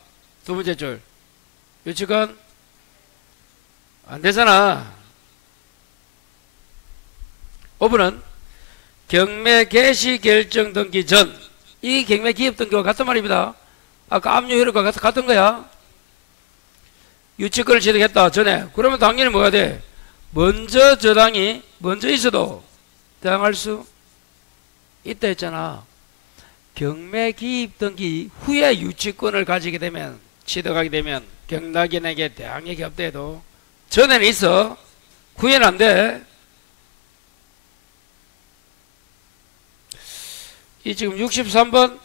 두 번째 줄. 유치권 안 되잖아. 5번은 경매 개시 결정 등기 전. 이 경매 기입 등기와 같은 말입니다. 아까 압류 효력과 같은 거야. 유치권을 취득했다 전에. 그러면 당연히 뭐가 돼? 먼저 저당이 먼저 있어도 대항할 수 있다 했잖아. 경매 기입 등기 후에 유치권을 가지게 되면 취득하게 되면 경락인에게 대항력이 없다 해도 전에는 있어. 후에는 안 돼. 이 지금 63번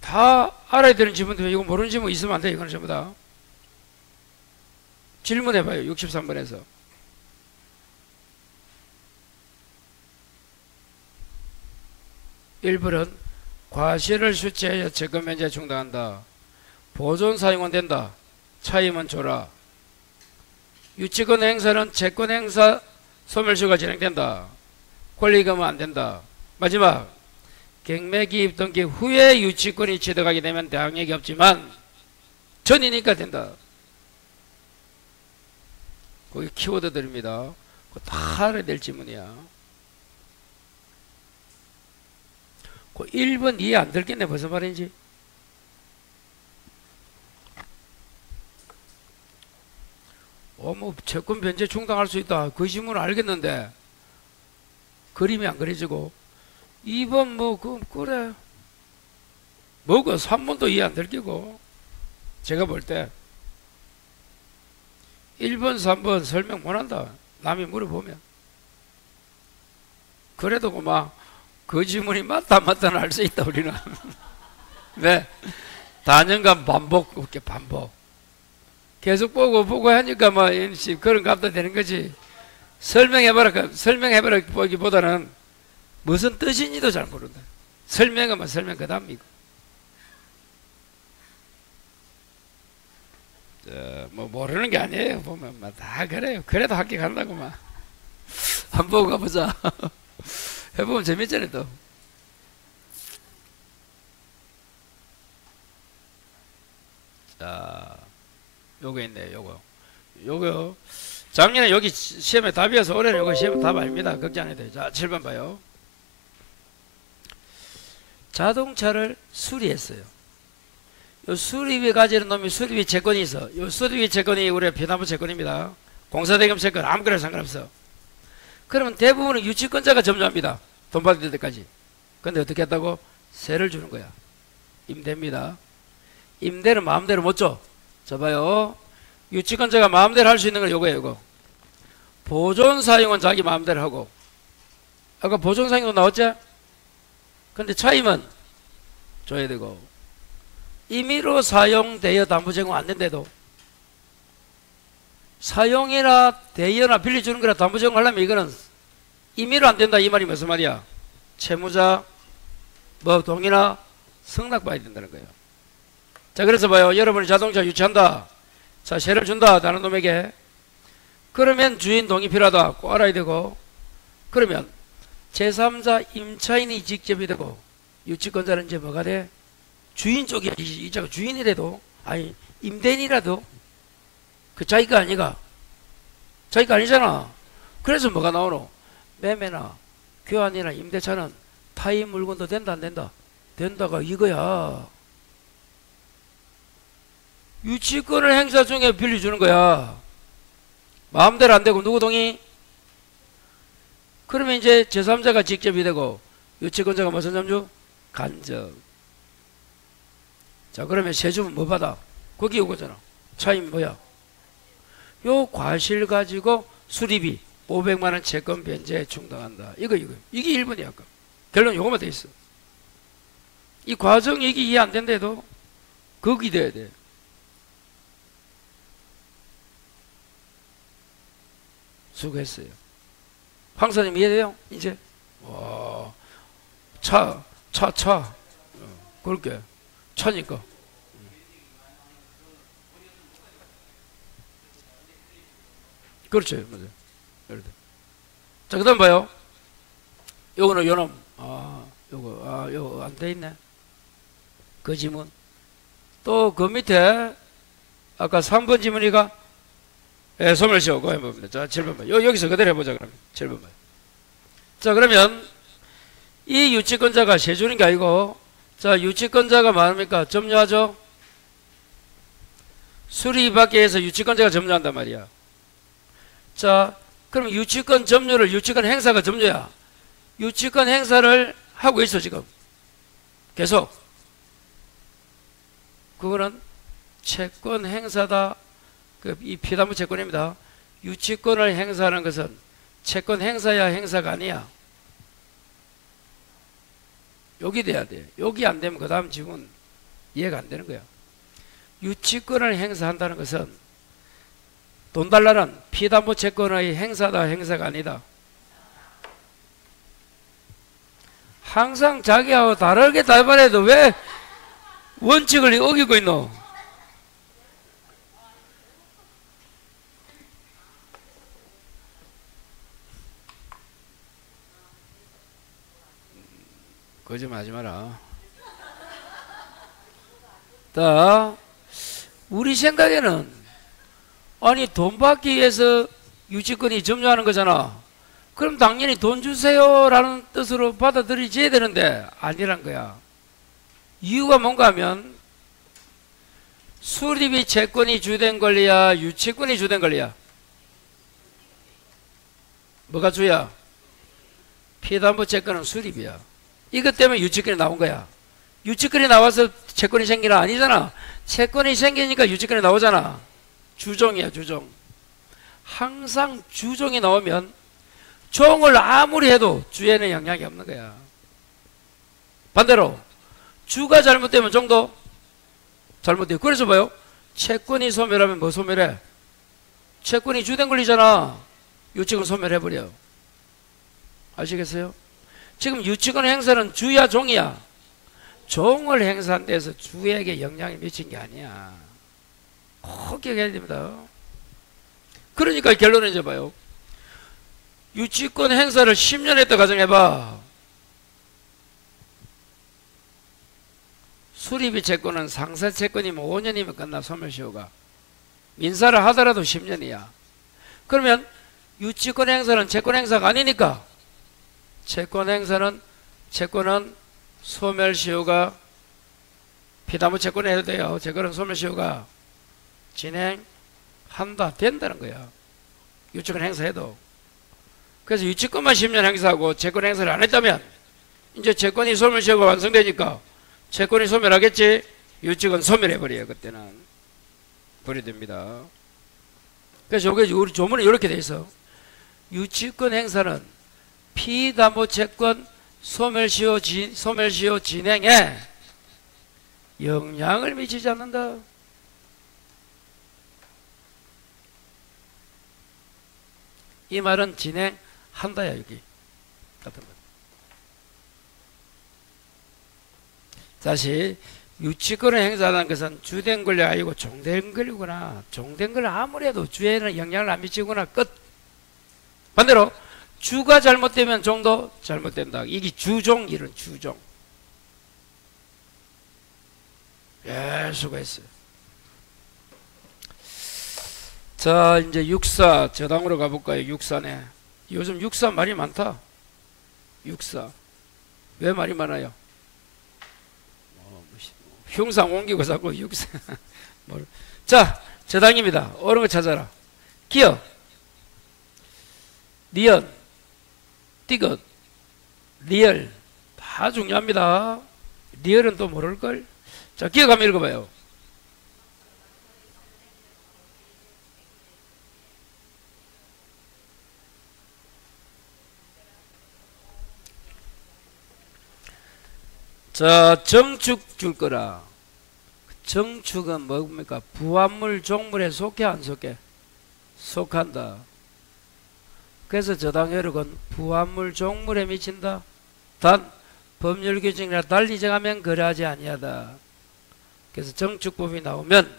다 알아야 되는 지문인데 이거 모르는 지문 있으면 안 돼. 이거는 전부 다 질문해봐요. 63번에서 일부는 과실을 수치하여 채권 면제에 충당한다. 보존 사용은 된다. 차임은 줘라. 유치권 행사는 채권 행사 소멸시효가 진행된다. 권리금은 안 된다. 마지막 경매 기입 등기 후에 유치권이 취득하게 되면 대항력이 없지만 전이니까 된다. 거기 키워드들입니다. 그거 다 알아야 될 지문이야. 그 1번 이해 안 들겠네. 무슨 말인지. 뭐 채권 변제 충당할 수 있다. 그 지문은 알겠는데 그림이 안 그려지고 2번 뭐 그래 뭐고 3번도 이해 안 될 끼고 제가 볼 때 1번 3번 설명 못한다 남이 물어보면. 그래도 그만 그 질문이 맞다 맞다는 알 수 있다 우리는. 네, 단연간 반복, 이렇게 반복 계속 보고 하니까 뭐 그런 값도 되는 거지. 설명해봐라 보기보다는 무슨 뜻인지도 잘 모른다. 설명하면 설명 그 다음이고. 뭐 모르는 게 아니에요. 보면 다 그래요. 그래도 학교 간다고 막. 안 보고 가보자. 해보면 재밌잖아요 또. 자, 요거 있네. 요거 작년에 여기 시험에 답이어서 올해는 요거 시험에 답 아닙니다. 걱정 안 해도 돼요. 자, 7번 봐요. 자동차를 수리했어요. 요 수리비 가지는 놈이 수리비 채권이 있어. 요 수리비 채권이 우리의 피담보 채권입니다. 공사대금 채권 아무거나 상관없어. 그러면 대부분은 유치권자가 점유합니다. 돈 받을 때까지. 근데 어떻게 했다고? 세를 주는 거야. 임대입니다. 임대는 마음대로 못 줘. 저 봐요. 유치권자가 마음대로 할 수 있는 건 요거예요. 요거. 보존 사용은 자기 마음대로 하고. 아까 보존 사용도 나왔죠? 근데 차임은 줘야 되고. 임의로 사용되어 담보 제공 안 된대도 사용이나 대여나 빌려주는 거라 담보 제공하려면 이거는 임의로 안 된다 이 말이 무슨 말이야? 채무자 뭐 동의나 승낙받아야 된다는 거예요. 자, 그래서 봐요. 여러분이 자동차 유치한다. 자, 세를 준다 다른 놈에게. 그러면 주인 동의 필요하다 꼭 알아야 되고. 그러면 제3자 임차인이 직접이 되고 유치권자는 이제 뭐가 돼? 주인 쪽이야. 이자가 주인이라도 아니 임대인이라도 그 자기가 아니가 자기가 아니잖아. 그래서 뭐가 나오노? 매매나 교환이나 임대차는 타인 물건도 된다 안 된다? 된다가 이거야. 유치권을 행사 중에 빌려주는 거야. 마음대로 안 되고 누구 동의? 그러면 이제 제3자가 직접이 되고 유치권자가 무슨 점주? 간접. 자, 그러면 세주면 뭐 받아? 거기 오거잖아. 차임 뭐야? 요 과실 가지고 수리비 500만원 채권 변제에 충당한다. 이게 1번이야. 아까 결론 요거만 돼 있어. 이 과정 이게 이해 안 된대도 거기 돼야 돼. 수고했어요. 황사님 이해돼요? 이제 차 그럴게. 차니까. 그렇죠. 맞아요. 자, 그 다음 봐요. 요거는 요놈. 요거 안 돼 있네. 그 지문. 또 그 밑에 아까 3번 지문이가 소멸시효. 그거 해봅니다. 자, 7번 봐요. 여기서 그대로 해보자, 그러면. 7번 봐요. 자, 그러면 이 유치권자가 세 주는 게 아니고, 자, 유치권자가 많습니까? 점유하죠? 수리받기 위해서 유치권자가 점유한단 말이야. 자, 그럼 유치권 점유를 유치권 행사가 점유야. 유치권 행사를 하고 있어, 지금. 계속. 그거는 채권 행사다. 이 피담보 채권입니다. 유치권을 행사하는 것은 채권 행사야 행사가 아니야. 여기 돼야 돼. 여기 안 되면 그 다음 지문 이해가 안 되는 거야. 유치권을 행사한다는 것은 돈 달라는 피담보 채권의 행사다 행사가 아니다. 항상 자기하고 다르게 답변해도 왜 원칙을 어기고 있노? 거짓말 하지 마라. 자, 우리 생각에는 아니 돈 받기 위해서 유치권이 점유하는 거잖아. 그럼 당연히 돈 주세요 라는 뜻으로 받아들이져야 되는데 아니란 거야. 이유가 뭔가 하면 수리비 채권이 주된 권리야 유치권이 주된 권리야? 뭐가 주야? 피담보 채권은 수리비야. 이것 때문에 유치권이 나온 거야. 유치권이 나와서 채권이 생기나? 아니잖아. 채권이 생기니까 유치권이 나오잖아. 주종이야, 주종. 항상 주종이 나오면 종을 아무리 해도 주에는 영향이 없는 거야. 반대로 주가 잘못되면 종도 잘못돼요. 그래서 뭐요? 채권이 소멸하면 뭐 소멸해? 채권이 주된 권리잖아. 유치권 소멸해버려. 아시겠어요? 지금 유치권 행사는 주야 종이야? 종을 행사한 데서 주에게 영향이 미친 게 아니야. 꼭 기억해야 됩니다. 그러니까 결론은 이제 봐요. 유치권 행사를 10년 했다 가정해봐. 수리비 채권은 상세 채권이면 5년이면 끝나. 소멸시효가. 민사를 하더라도 10년이야. 그러면 유치권 행사는 채권 행사가 아니니까 채권은 소멸시효가 피담보 채권에 해도 돼요. 채권은 소멸시효가 진행한다. 된다는 거야. 유치권 행사해도. 그래서 유치권만 10년 행사하고 채권 행사를 안 했다면 이제 채권이 소멸시효가 완성되니까 채권이 소멸하겠지. 유치권 소멸해버려요. 그때는 버려됩니다. 그래서 우리 조문에 이렇게 돼 있어. 유치권 행사는 피담보채권 소멸시효 진행에 영향을 미치지 않는다. 이 말은 진행한다야. 여기 같은 거. 다시 유치권을 행사하는 것은 주된 권리가 아니고 종된 권리구나. 종된 권리 아무래도 주에는 영향을 안 미치구나. 끝. 반대로 주가 잘못되면 종도 잘못된다. 이게 주종, 이런 주종. 예, 수고했어요. 자, 이제 육사 저당으로 가볼까요? 육사네. 요즘 육사 말이 많다. 육사. 왜 말이 많아요? 흉상 옮기고 자꾸 육사. 자, 저당입니다. 옳은 거 찾아라. 기억, 니은, 띠긋, 리얼. 다 중요합니다. 리얼은 또 모를걸? 자, 기억 한번 읽어봐요. 자, 정축 줄 거라. 정축은 뭡니까? 부합물 종물에 속해 안 속해? 속한다. 그래서 저당효력은 부합물 종물에 미친다. 단 법률 규정이나 달리 정하면 거래하지 아니하다. 그래서 정축법이 나오면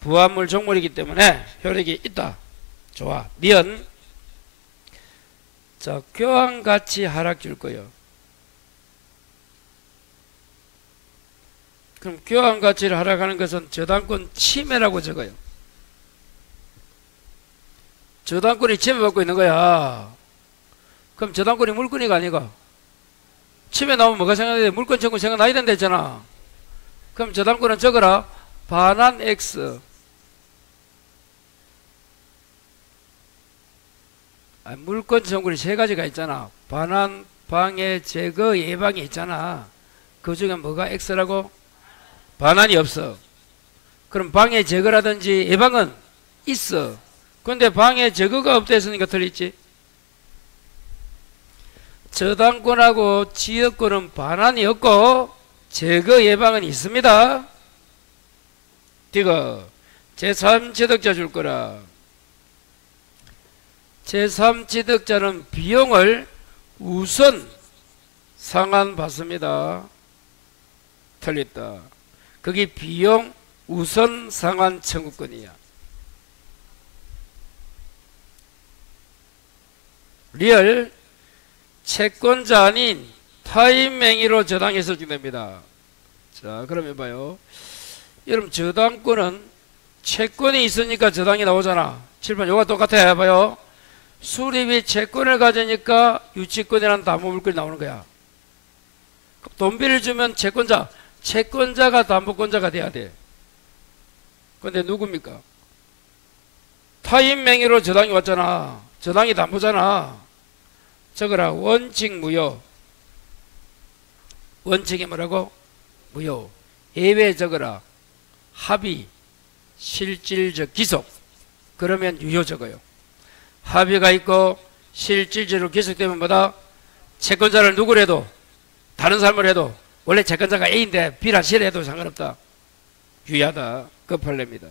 부합물 종물이기 때문에 효력이 있다. 좋아. 니은. 자, 교환가치 하락 줄 거요. 그럼 교환가치를 하락하는 것은 저당권 침해라고 적어요. 저당권이 침해받고 있는 거야. 그럼 저당권이 물권이가 아니가? 침해 나오면 뭐가 생각나야 돼? 물권 청구 생각나야 된다 했잖아. 그럼 저당권은 적어라. 반환 X. 물권 청구이 세 가지가 있잖아. 반환, 방해, 제거, 예방이 있잖아. 그 중에 뭐가 X라고? 반환이 없어. 그럼 방해, 제거라든지 예방은 있어. 근데 방해, 제거가 없다 했으니까 틀렸지. 저당권하고 지역권은 반환이 없고 제거, 예방은 있습니다. 이거 제3취득자 줄 거라. 제3취득자는 비용을 우선 상환받습니다. 틀렸다. 그게 비용 우선 상환 청구권이야. 리얼. 채권자 아닌 타인 명의로 저당해서 진행됩니다. 자, 그러면 봐요. 여러분, 저당권은 채권이 있으니까 저당이 나오잖아. 7번 요가 똑같아. 해봐요. 수립이 채권을 가지니까 유치권이라는 담보물권이 나오는 거야. 돈비를 주면 채권자가 담보권자가 돼야 돼. 근데 누굽니까? 타인 명의로 저당이 왔잖아. 저당이 담보잖아. 적어라. 원칙 무효. 원칙이 뭐라고? 무효. 예외 적어라. 합의, 실질적 기속. 그러면 유효 적어요. 합의가 있고 실질적으로 기속되면 뭐다? 채권자를 누구를 해도, 다른 사람을 해도, 원래 채권자가 A인데 B라 C를 해도 상관없다. 유효하다. 그 판례입니다.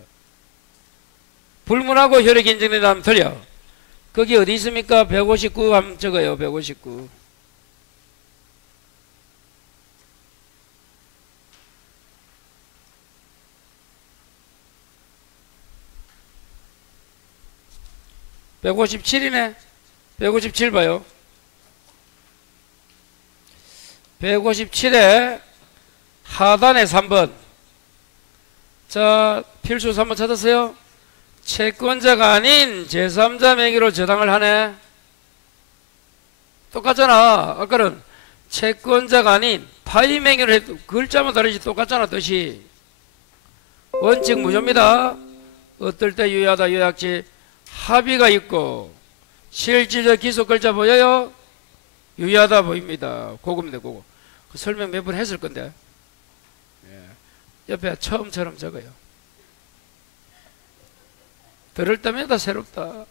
불문하고 효력이 인정된다 하면 틀려. 거기 어디 있습니까? 159 하면 적어요. 159. (157이네) 157 봐요. 157에 하단에 3번. 자, 필수 3번 찾았어요? 채권자가 아닌 제3자 명의로 저당을 하네. 똑같잖아. 아까는 채권자가 아닌 타인 명의로 해도 글자만 다르지 똑같잖아. 뜻이. 원칙 무효입니다. 어떨 때 유효하다 요약지. 합의가 있고 실질적 기속 글자 보여요? 유효하다 보입니다. 그겁니다. 그거. 그 설명 몇 번 했을 건데. 옆에 처음처럼 적어요. 들을 때마다 새롭다.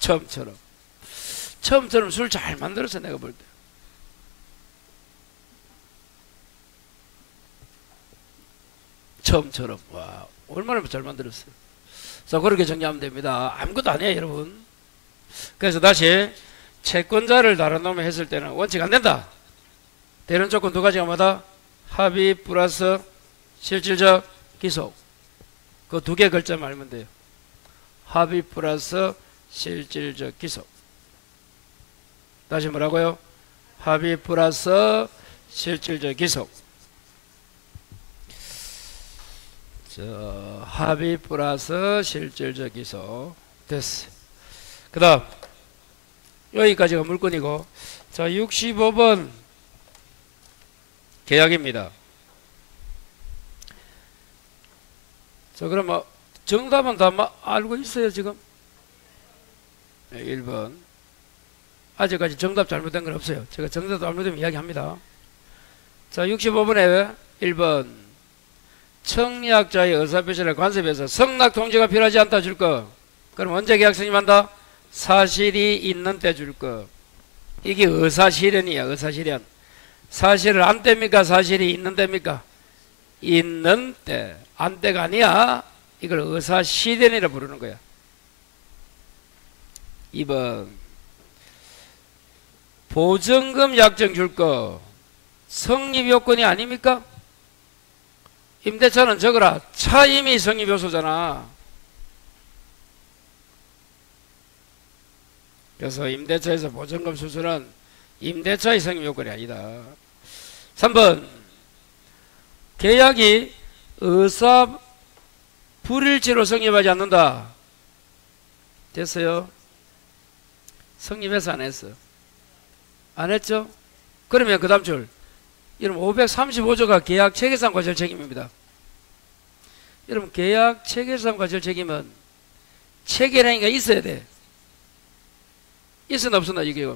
처음처럼. 처음처럼 술 잘 만들었어 내가 볼 때. 처음처럼. 와, 얼마나 잘 만들었어요. 자, 그렇게 정리하면 됩니다. 아무것도 아니에요 여러분. 그래서 다시 채권자를 다른 놈에 했을 때는 원칙 안 된다. 대련 조건 두 가지가 뭐다? 합의 플러스 실질적 기속. 그 두 개 글자만 알면 돼요. 합의 플러스 실질적 기속. 다시 뭐라고요? 합의 플러스 실질적 기속. 합의 플러스 실질적 기속. 됐어. 그 다음 여기까지가 물건이고, 자 65번 계약입니다. 자, 그럼 뭐 정답은 다 알고 있어요 지금? 네, 1번. 아직까지 정답 잘못된 건 없어요. 제가 정답 잘못되면 이야기합니다. 자 65번에 1번 청약자의 의사표시를 간섭해서 성낙 통지가 필요하지 않다 줄 거. 그럼 언제 계약 승인한다? 사실이 있는 때 줄 거. 이게 의사실현이야. 의사실현. 사실을 안 뗍니까? 사실이 있는 때입니까? 있는 때. 안 때가 아니야. 이걸 의사실현이라 부르는 거야. 2번 보증금 약정 줄 거. 성립 요건이 아닙니까? 임대차는 적어라. 차임이 성립 요소잖아. 그래서 임대차에서 보증금 수수는 임대차의 성립 요건이 아니다. 3번 계약이 의사 불일치로 성립하지 않는다. 됐어요? 성립해서 안 했어. 안 했죠? 그러면 그 다음 줄. 여러분 535조가 계약 체계상 과실 책임입니다. 여러분 계약 체계상 과실 책임은 체계행위가 있어야 돼. 있으나 없으나 이게.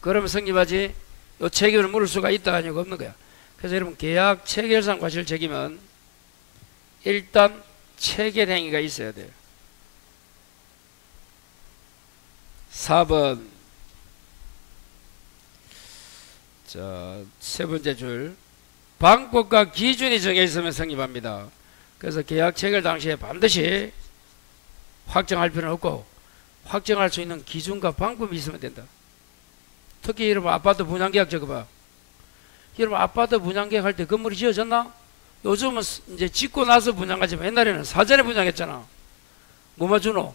그러면 성립하지. 요 책임을 물을 수가 있다 아니고 없는 거야. 그래서 여러분 계약 체결상 과실 책임은 일단 체결행위가 있어야 돼요. 4번. 자, 세 번째 줄. 방법과 기준이 정해 있으면 성립합니다. 그래서 계약 체결 당시에 반드시 확정할 필요는 없고 확정할 수 있는 기준과 방법이 있으면 된다. 특히 여러분 아파트 분양계약 적어봐. 여러분 아파트 분양계약 할 때 건물이 지어졌나? 요즘은 이제 짓고 나서 분양하지만 옛날에는 사전에 분양했잖아. 뭐만 주노?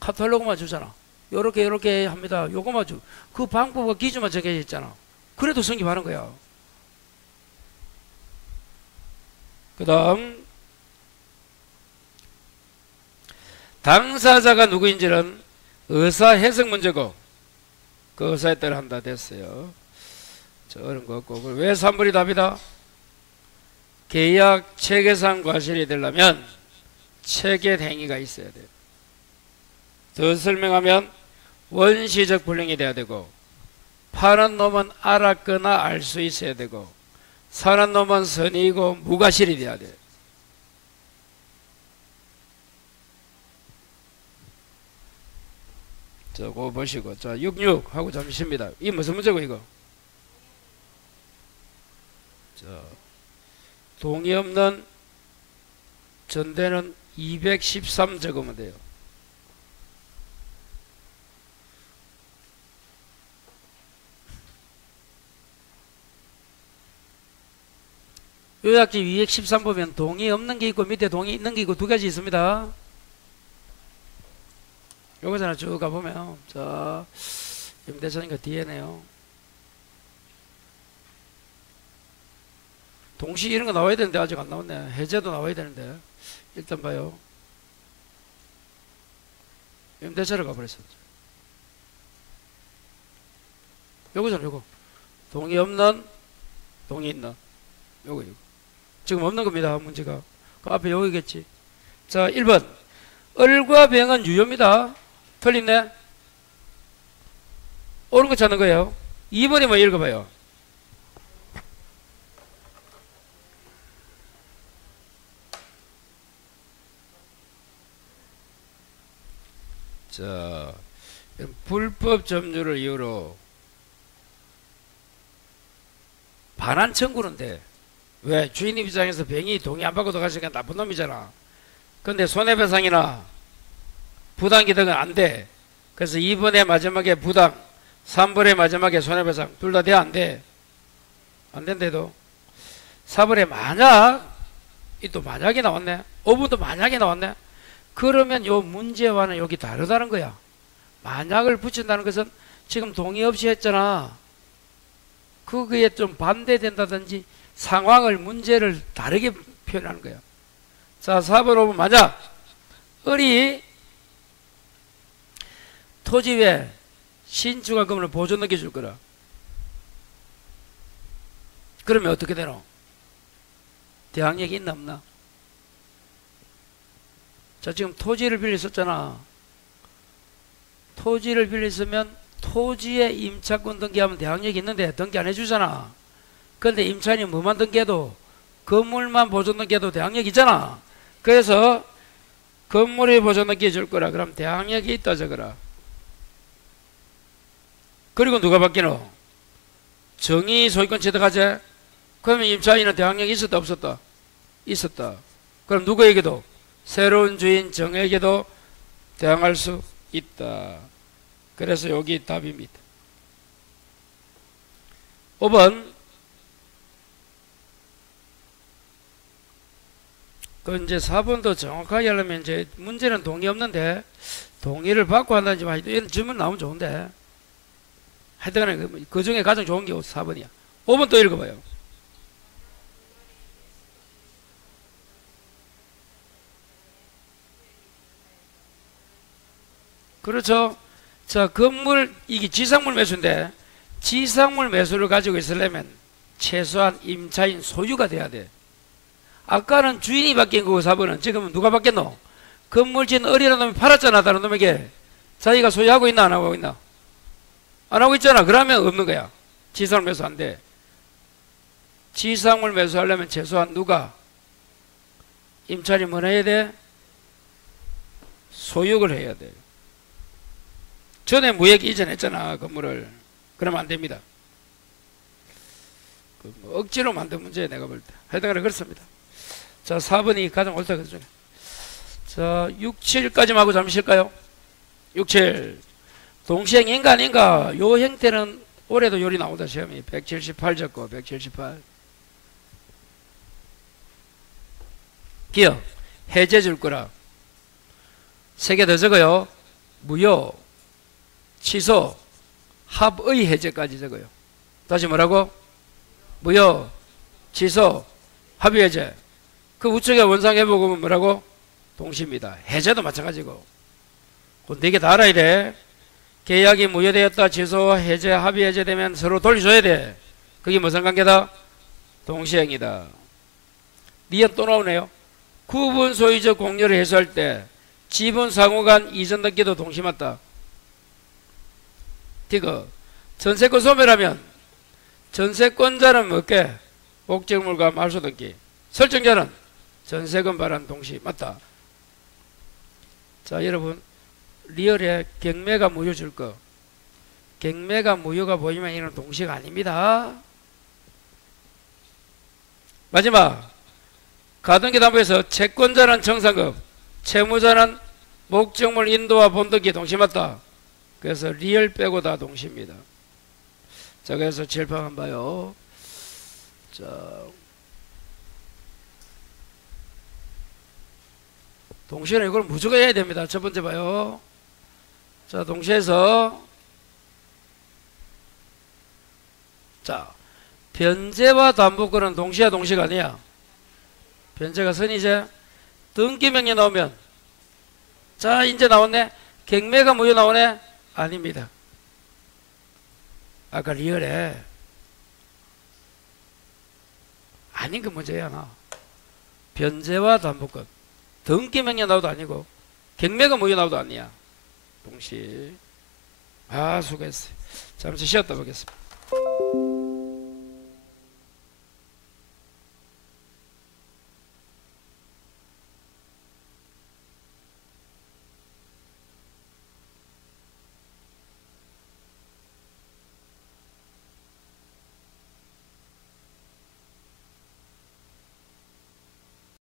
카탈로그만 주잖아. 요렇게 합니다. 요거만 주. 그 방법과 기준만 정해져 있잖아. 그래도 성립하는 거야. 그 다음 당사자가 누구인지는 의사 해석 문제고 그 의사에 따라 한다. 됐어요. 저 어려운 거 없고. 왜 3번이 답이다? 계약 체계상 과실이 되려면 체결 행위가 있어야 돼요. 더 설명하면 원시적 불능이 돼야 되고 파는 놈은 알았거나 알 수 있어야 되고 사는 놈은 선의이고 무과실이 돼야 돼. 자, 그거 보시고. 자, 66 하고 잠시 쉽니다. 이 무슨 문제고, 이거? 자, 동의 없는 전대는 213 적으면 돼요. 요약지 213 보면 동의 없는 게 있고 밑에 동의 있는 게 있고 두 가지 있습니다. 요거잖아. 쭉 가보면. 자, 임대차니까 뒤에네요. 동시 이런 거 나와야 되는데 아직 안 나왔네. 해제도 나와야 되는데. 일단 봐요. 임대차를 가버렸어. 요거잖아. 요거. 동의 없는, 동의 있는. 요거. 지금 없는 겁니다. 문제가. 그 앞에 여기겠지. 자, 1번. 을과 병은 유효입니다. 틀렸네. 옳은 거 찾는 거예요. 2번이 뭐 읽어봐요. 자, 불법 점유를 이유로 반환 청구는 돼. 왜? 주인 입장에서 병이 동의 안 받고 들어가시니까 나쁜 놈이잖아. 근데 손해배상이나 부당기 등은 안 돼. 그래서 2번의 마지막에 부당, 3번의 마지막에 손해배상 둘 다 돼? 안 돼? 안 된대도. 4번에 만약, 이 또 만약이 나왔네. 5번도 만약이 나왔네. 그러면 요 문제와는 여기 다르다는 거야. 만약을 붙인다는 것은 지금 동의 없이 했잖아. 그거에 좀 반대된다든지 상황을, 문제를 다르게 표현하는 거야. 자, 4번, 5번 만약 을이 토지 외 신축할금을 보존 넘겨줄 거라. 그러면 어떻게 되노? 대항력이 있나 없나? 자, 지금 토지를 빌렸었잖아. 토지를 빌렸으면 토지에 임차권 등기하면 대항력이 있는데 등기 안 해주잖아. 근데 임차인이 뭐만 등기해도 건물만 보존 등기해도 대항력이 있잖아. 그래서 건물에 보존 등기 해줄 거라. 그럼 대항력이 있다 적어라. 그리고 누가 바뀌노? 정의 소유권 취득하재? 그러면 임차인은 대항력이 있었다 없었다? 있었다. 그럼 누구에게도? 새로운 주인 정에게도 대항할 수 있다. 그래서 여기 답입니다. 5번. 그 이제 4번도 정확하게 하려면 이제 문제는 동의 없는데 동의를 받고 한다든지 이런 질문 나오면 좋은데 하여튼간에 그 중에 가장 좋은 게 4번이야. 5번 또 읽어봐요. 그렇죠. 자, 건물, 이게 지상물 매수인데 지상물 매수를 가지고 있으려면 최소한 임차인 소유가 돼야 돼. 아까는 주인이 바뀐 거고 4번은 지금은 누가 바뀌었노? 건물 짓는 어린한 놈이 팔았잖아. 다른 놈에게. 자기가 소유하고 있나 안 하고 있나? 안 하고 있잖아. 그러면 없는 거야. 지상물 매수 안 돼. 지상물 매수하려면 최소한 누가? 임차인이 뭐 해야 돼? 소유를 해야 돼. 전에 무역 이전했잖아. 건물을. 그러면 안 됩니다. 뭐 억지로 만든 문제에 내가 볼 때. 하여튼 그렇습니다. 자, 4번이 가장 옳다 그러죠. 자, 6, 7까지만 하고 잠시 쉴까요? 6, 7. 동시행 인간인가? 요 형태는 올해도 요리 나온다. 시험이 178 적고 178. 기억 해제 줄 거라. 3개 더 적어요. 무효, 취소, 합의 해제까지 적어요. 다시 뭐라고? 무효, 취소, 합의 해제. 그 우측에 원상 회복은 뭐라고? 동시입니다. 해제도 마찬가지고. 그 4개 다 알아야 돼. 계약이 무효되었다, 취소, 해제, 합의 해제되면 서로 돌려줘야 돼. 그게 무슨 관계다? 동시행이다. 니은 또 나오네요. 구분 소유적 공유를 해소할 때 지분 상호 간 이전 등기도 동시 맞다. 디귿 전세권 소멸하면 전세권자는 뭐게? 목적물과 말소 등기. 설정자는 전세금 발행 동시. 맞다. 자, 여러분 리얼에 경매가 무효 줄 거. 경매가 무효가 보이면 이는 동시가 아닙니다. 마지막 가등기담보에서 채권자는 정상금, 채무자는 목적물 인도와 본등기 동시. 맞다. 그래서 리얼 빼고 다 동시입니다. 자, 그래서 칠판 한번 봐요. 자, 동시에는 이걸 무조건 해야 됩니다. 첫 번째 봐요. 자, 동시에서 자, 변제와 담보권은 동시야 동시가 아니야? 변제가 선이제. 등기명령 나오면 자, 이제 나왔네. 경매가 무효 나오네? 아닙니다. 아까 리얼에 아닌 거 문제야. 나 변제와 담보권 등기명령 나오도 아니고 경매가 무효 나오도 아니야. 동시. 아, 수고했어요. 잠시 쉬었다 보겠습니다.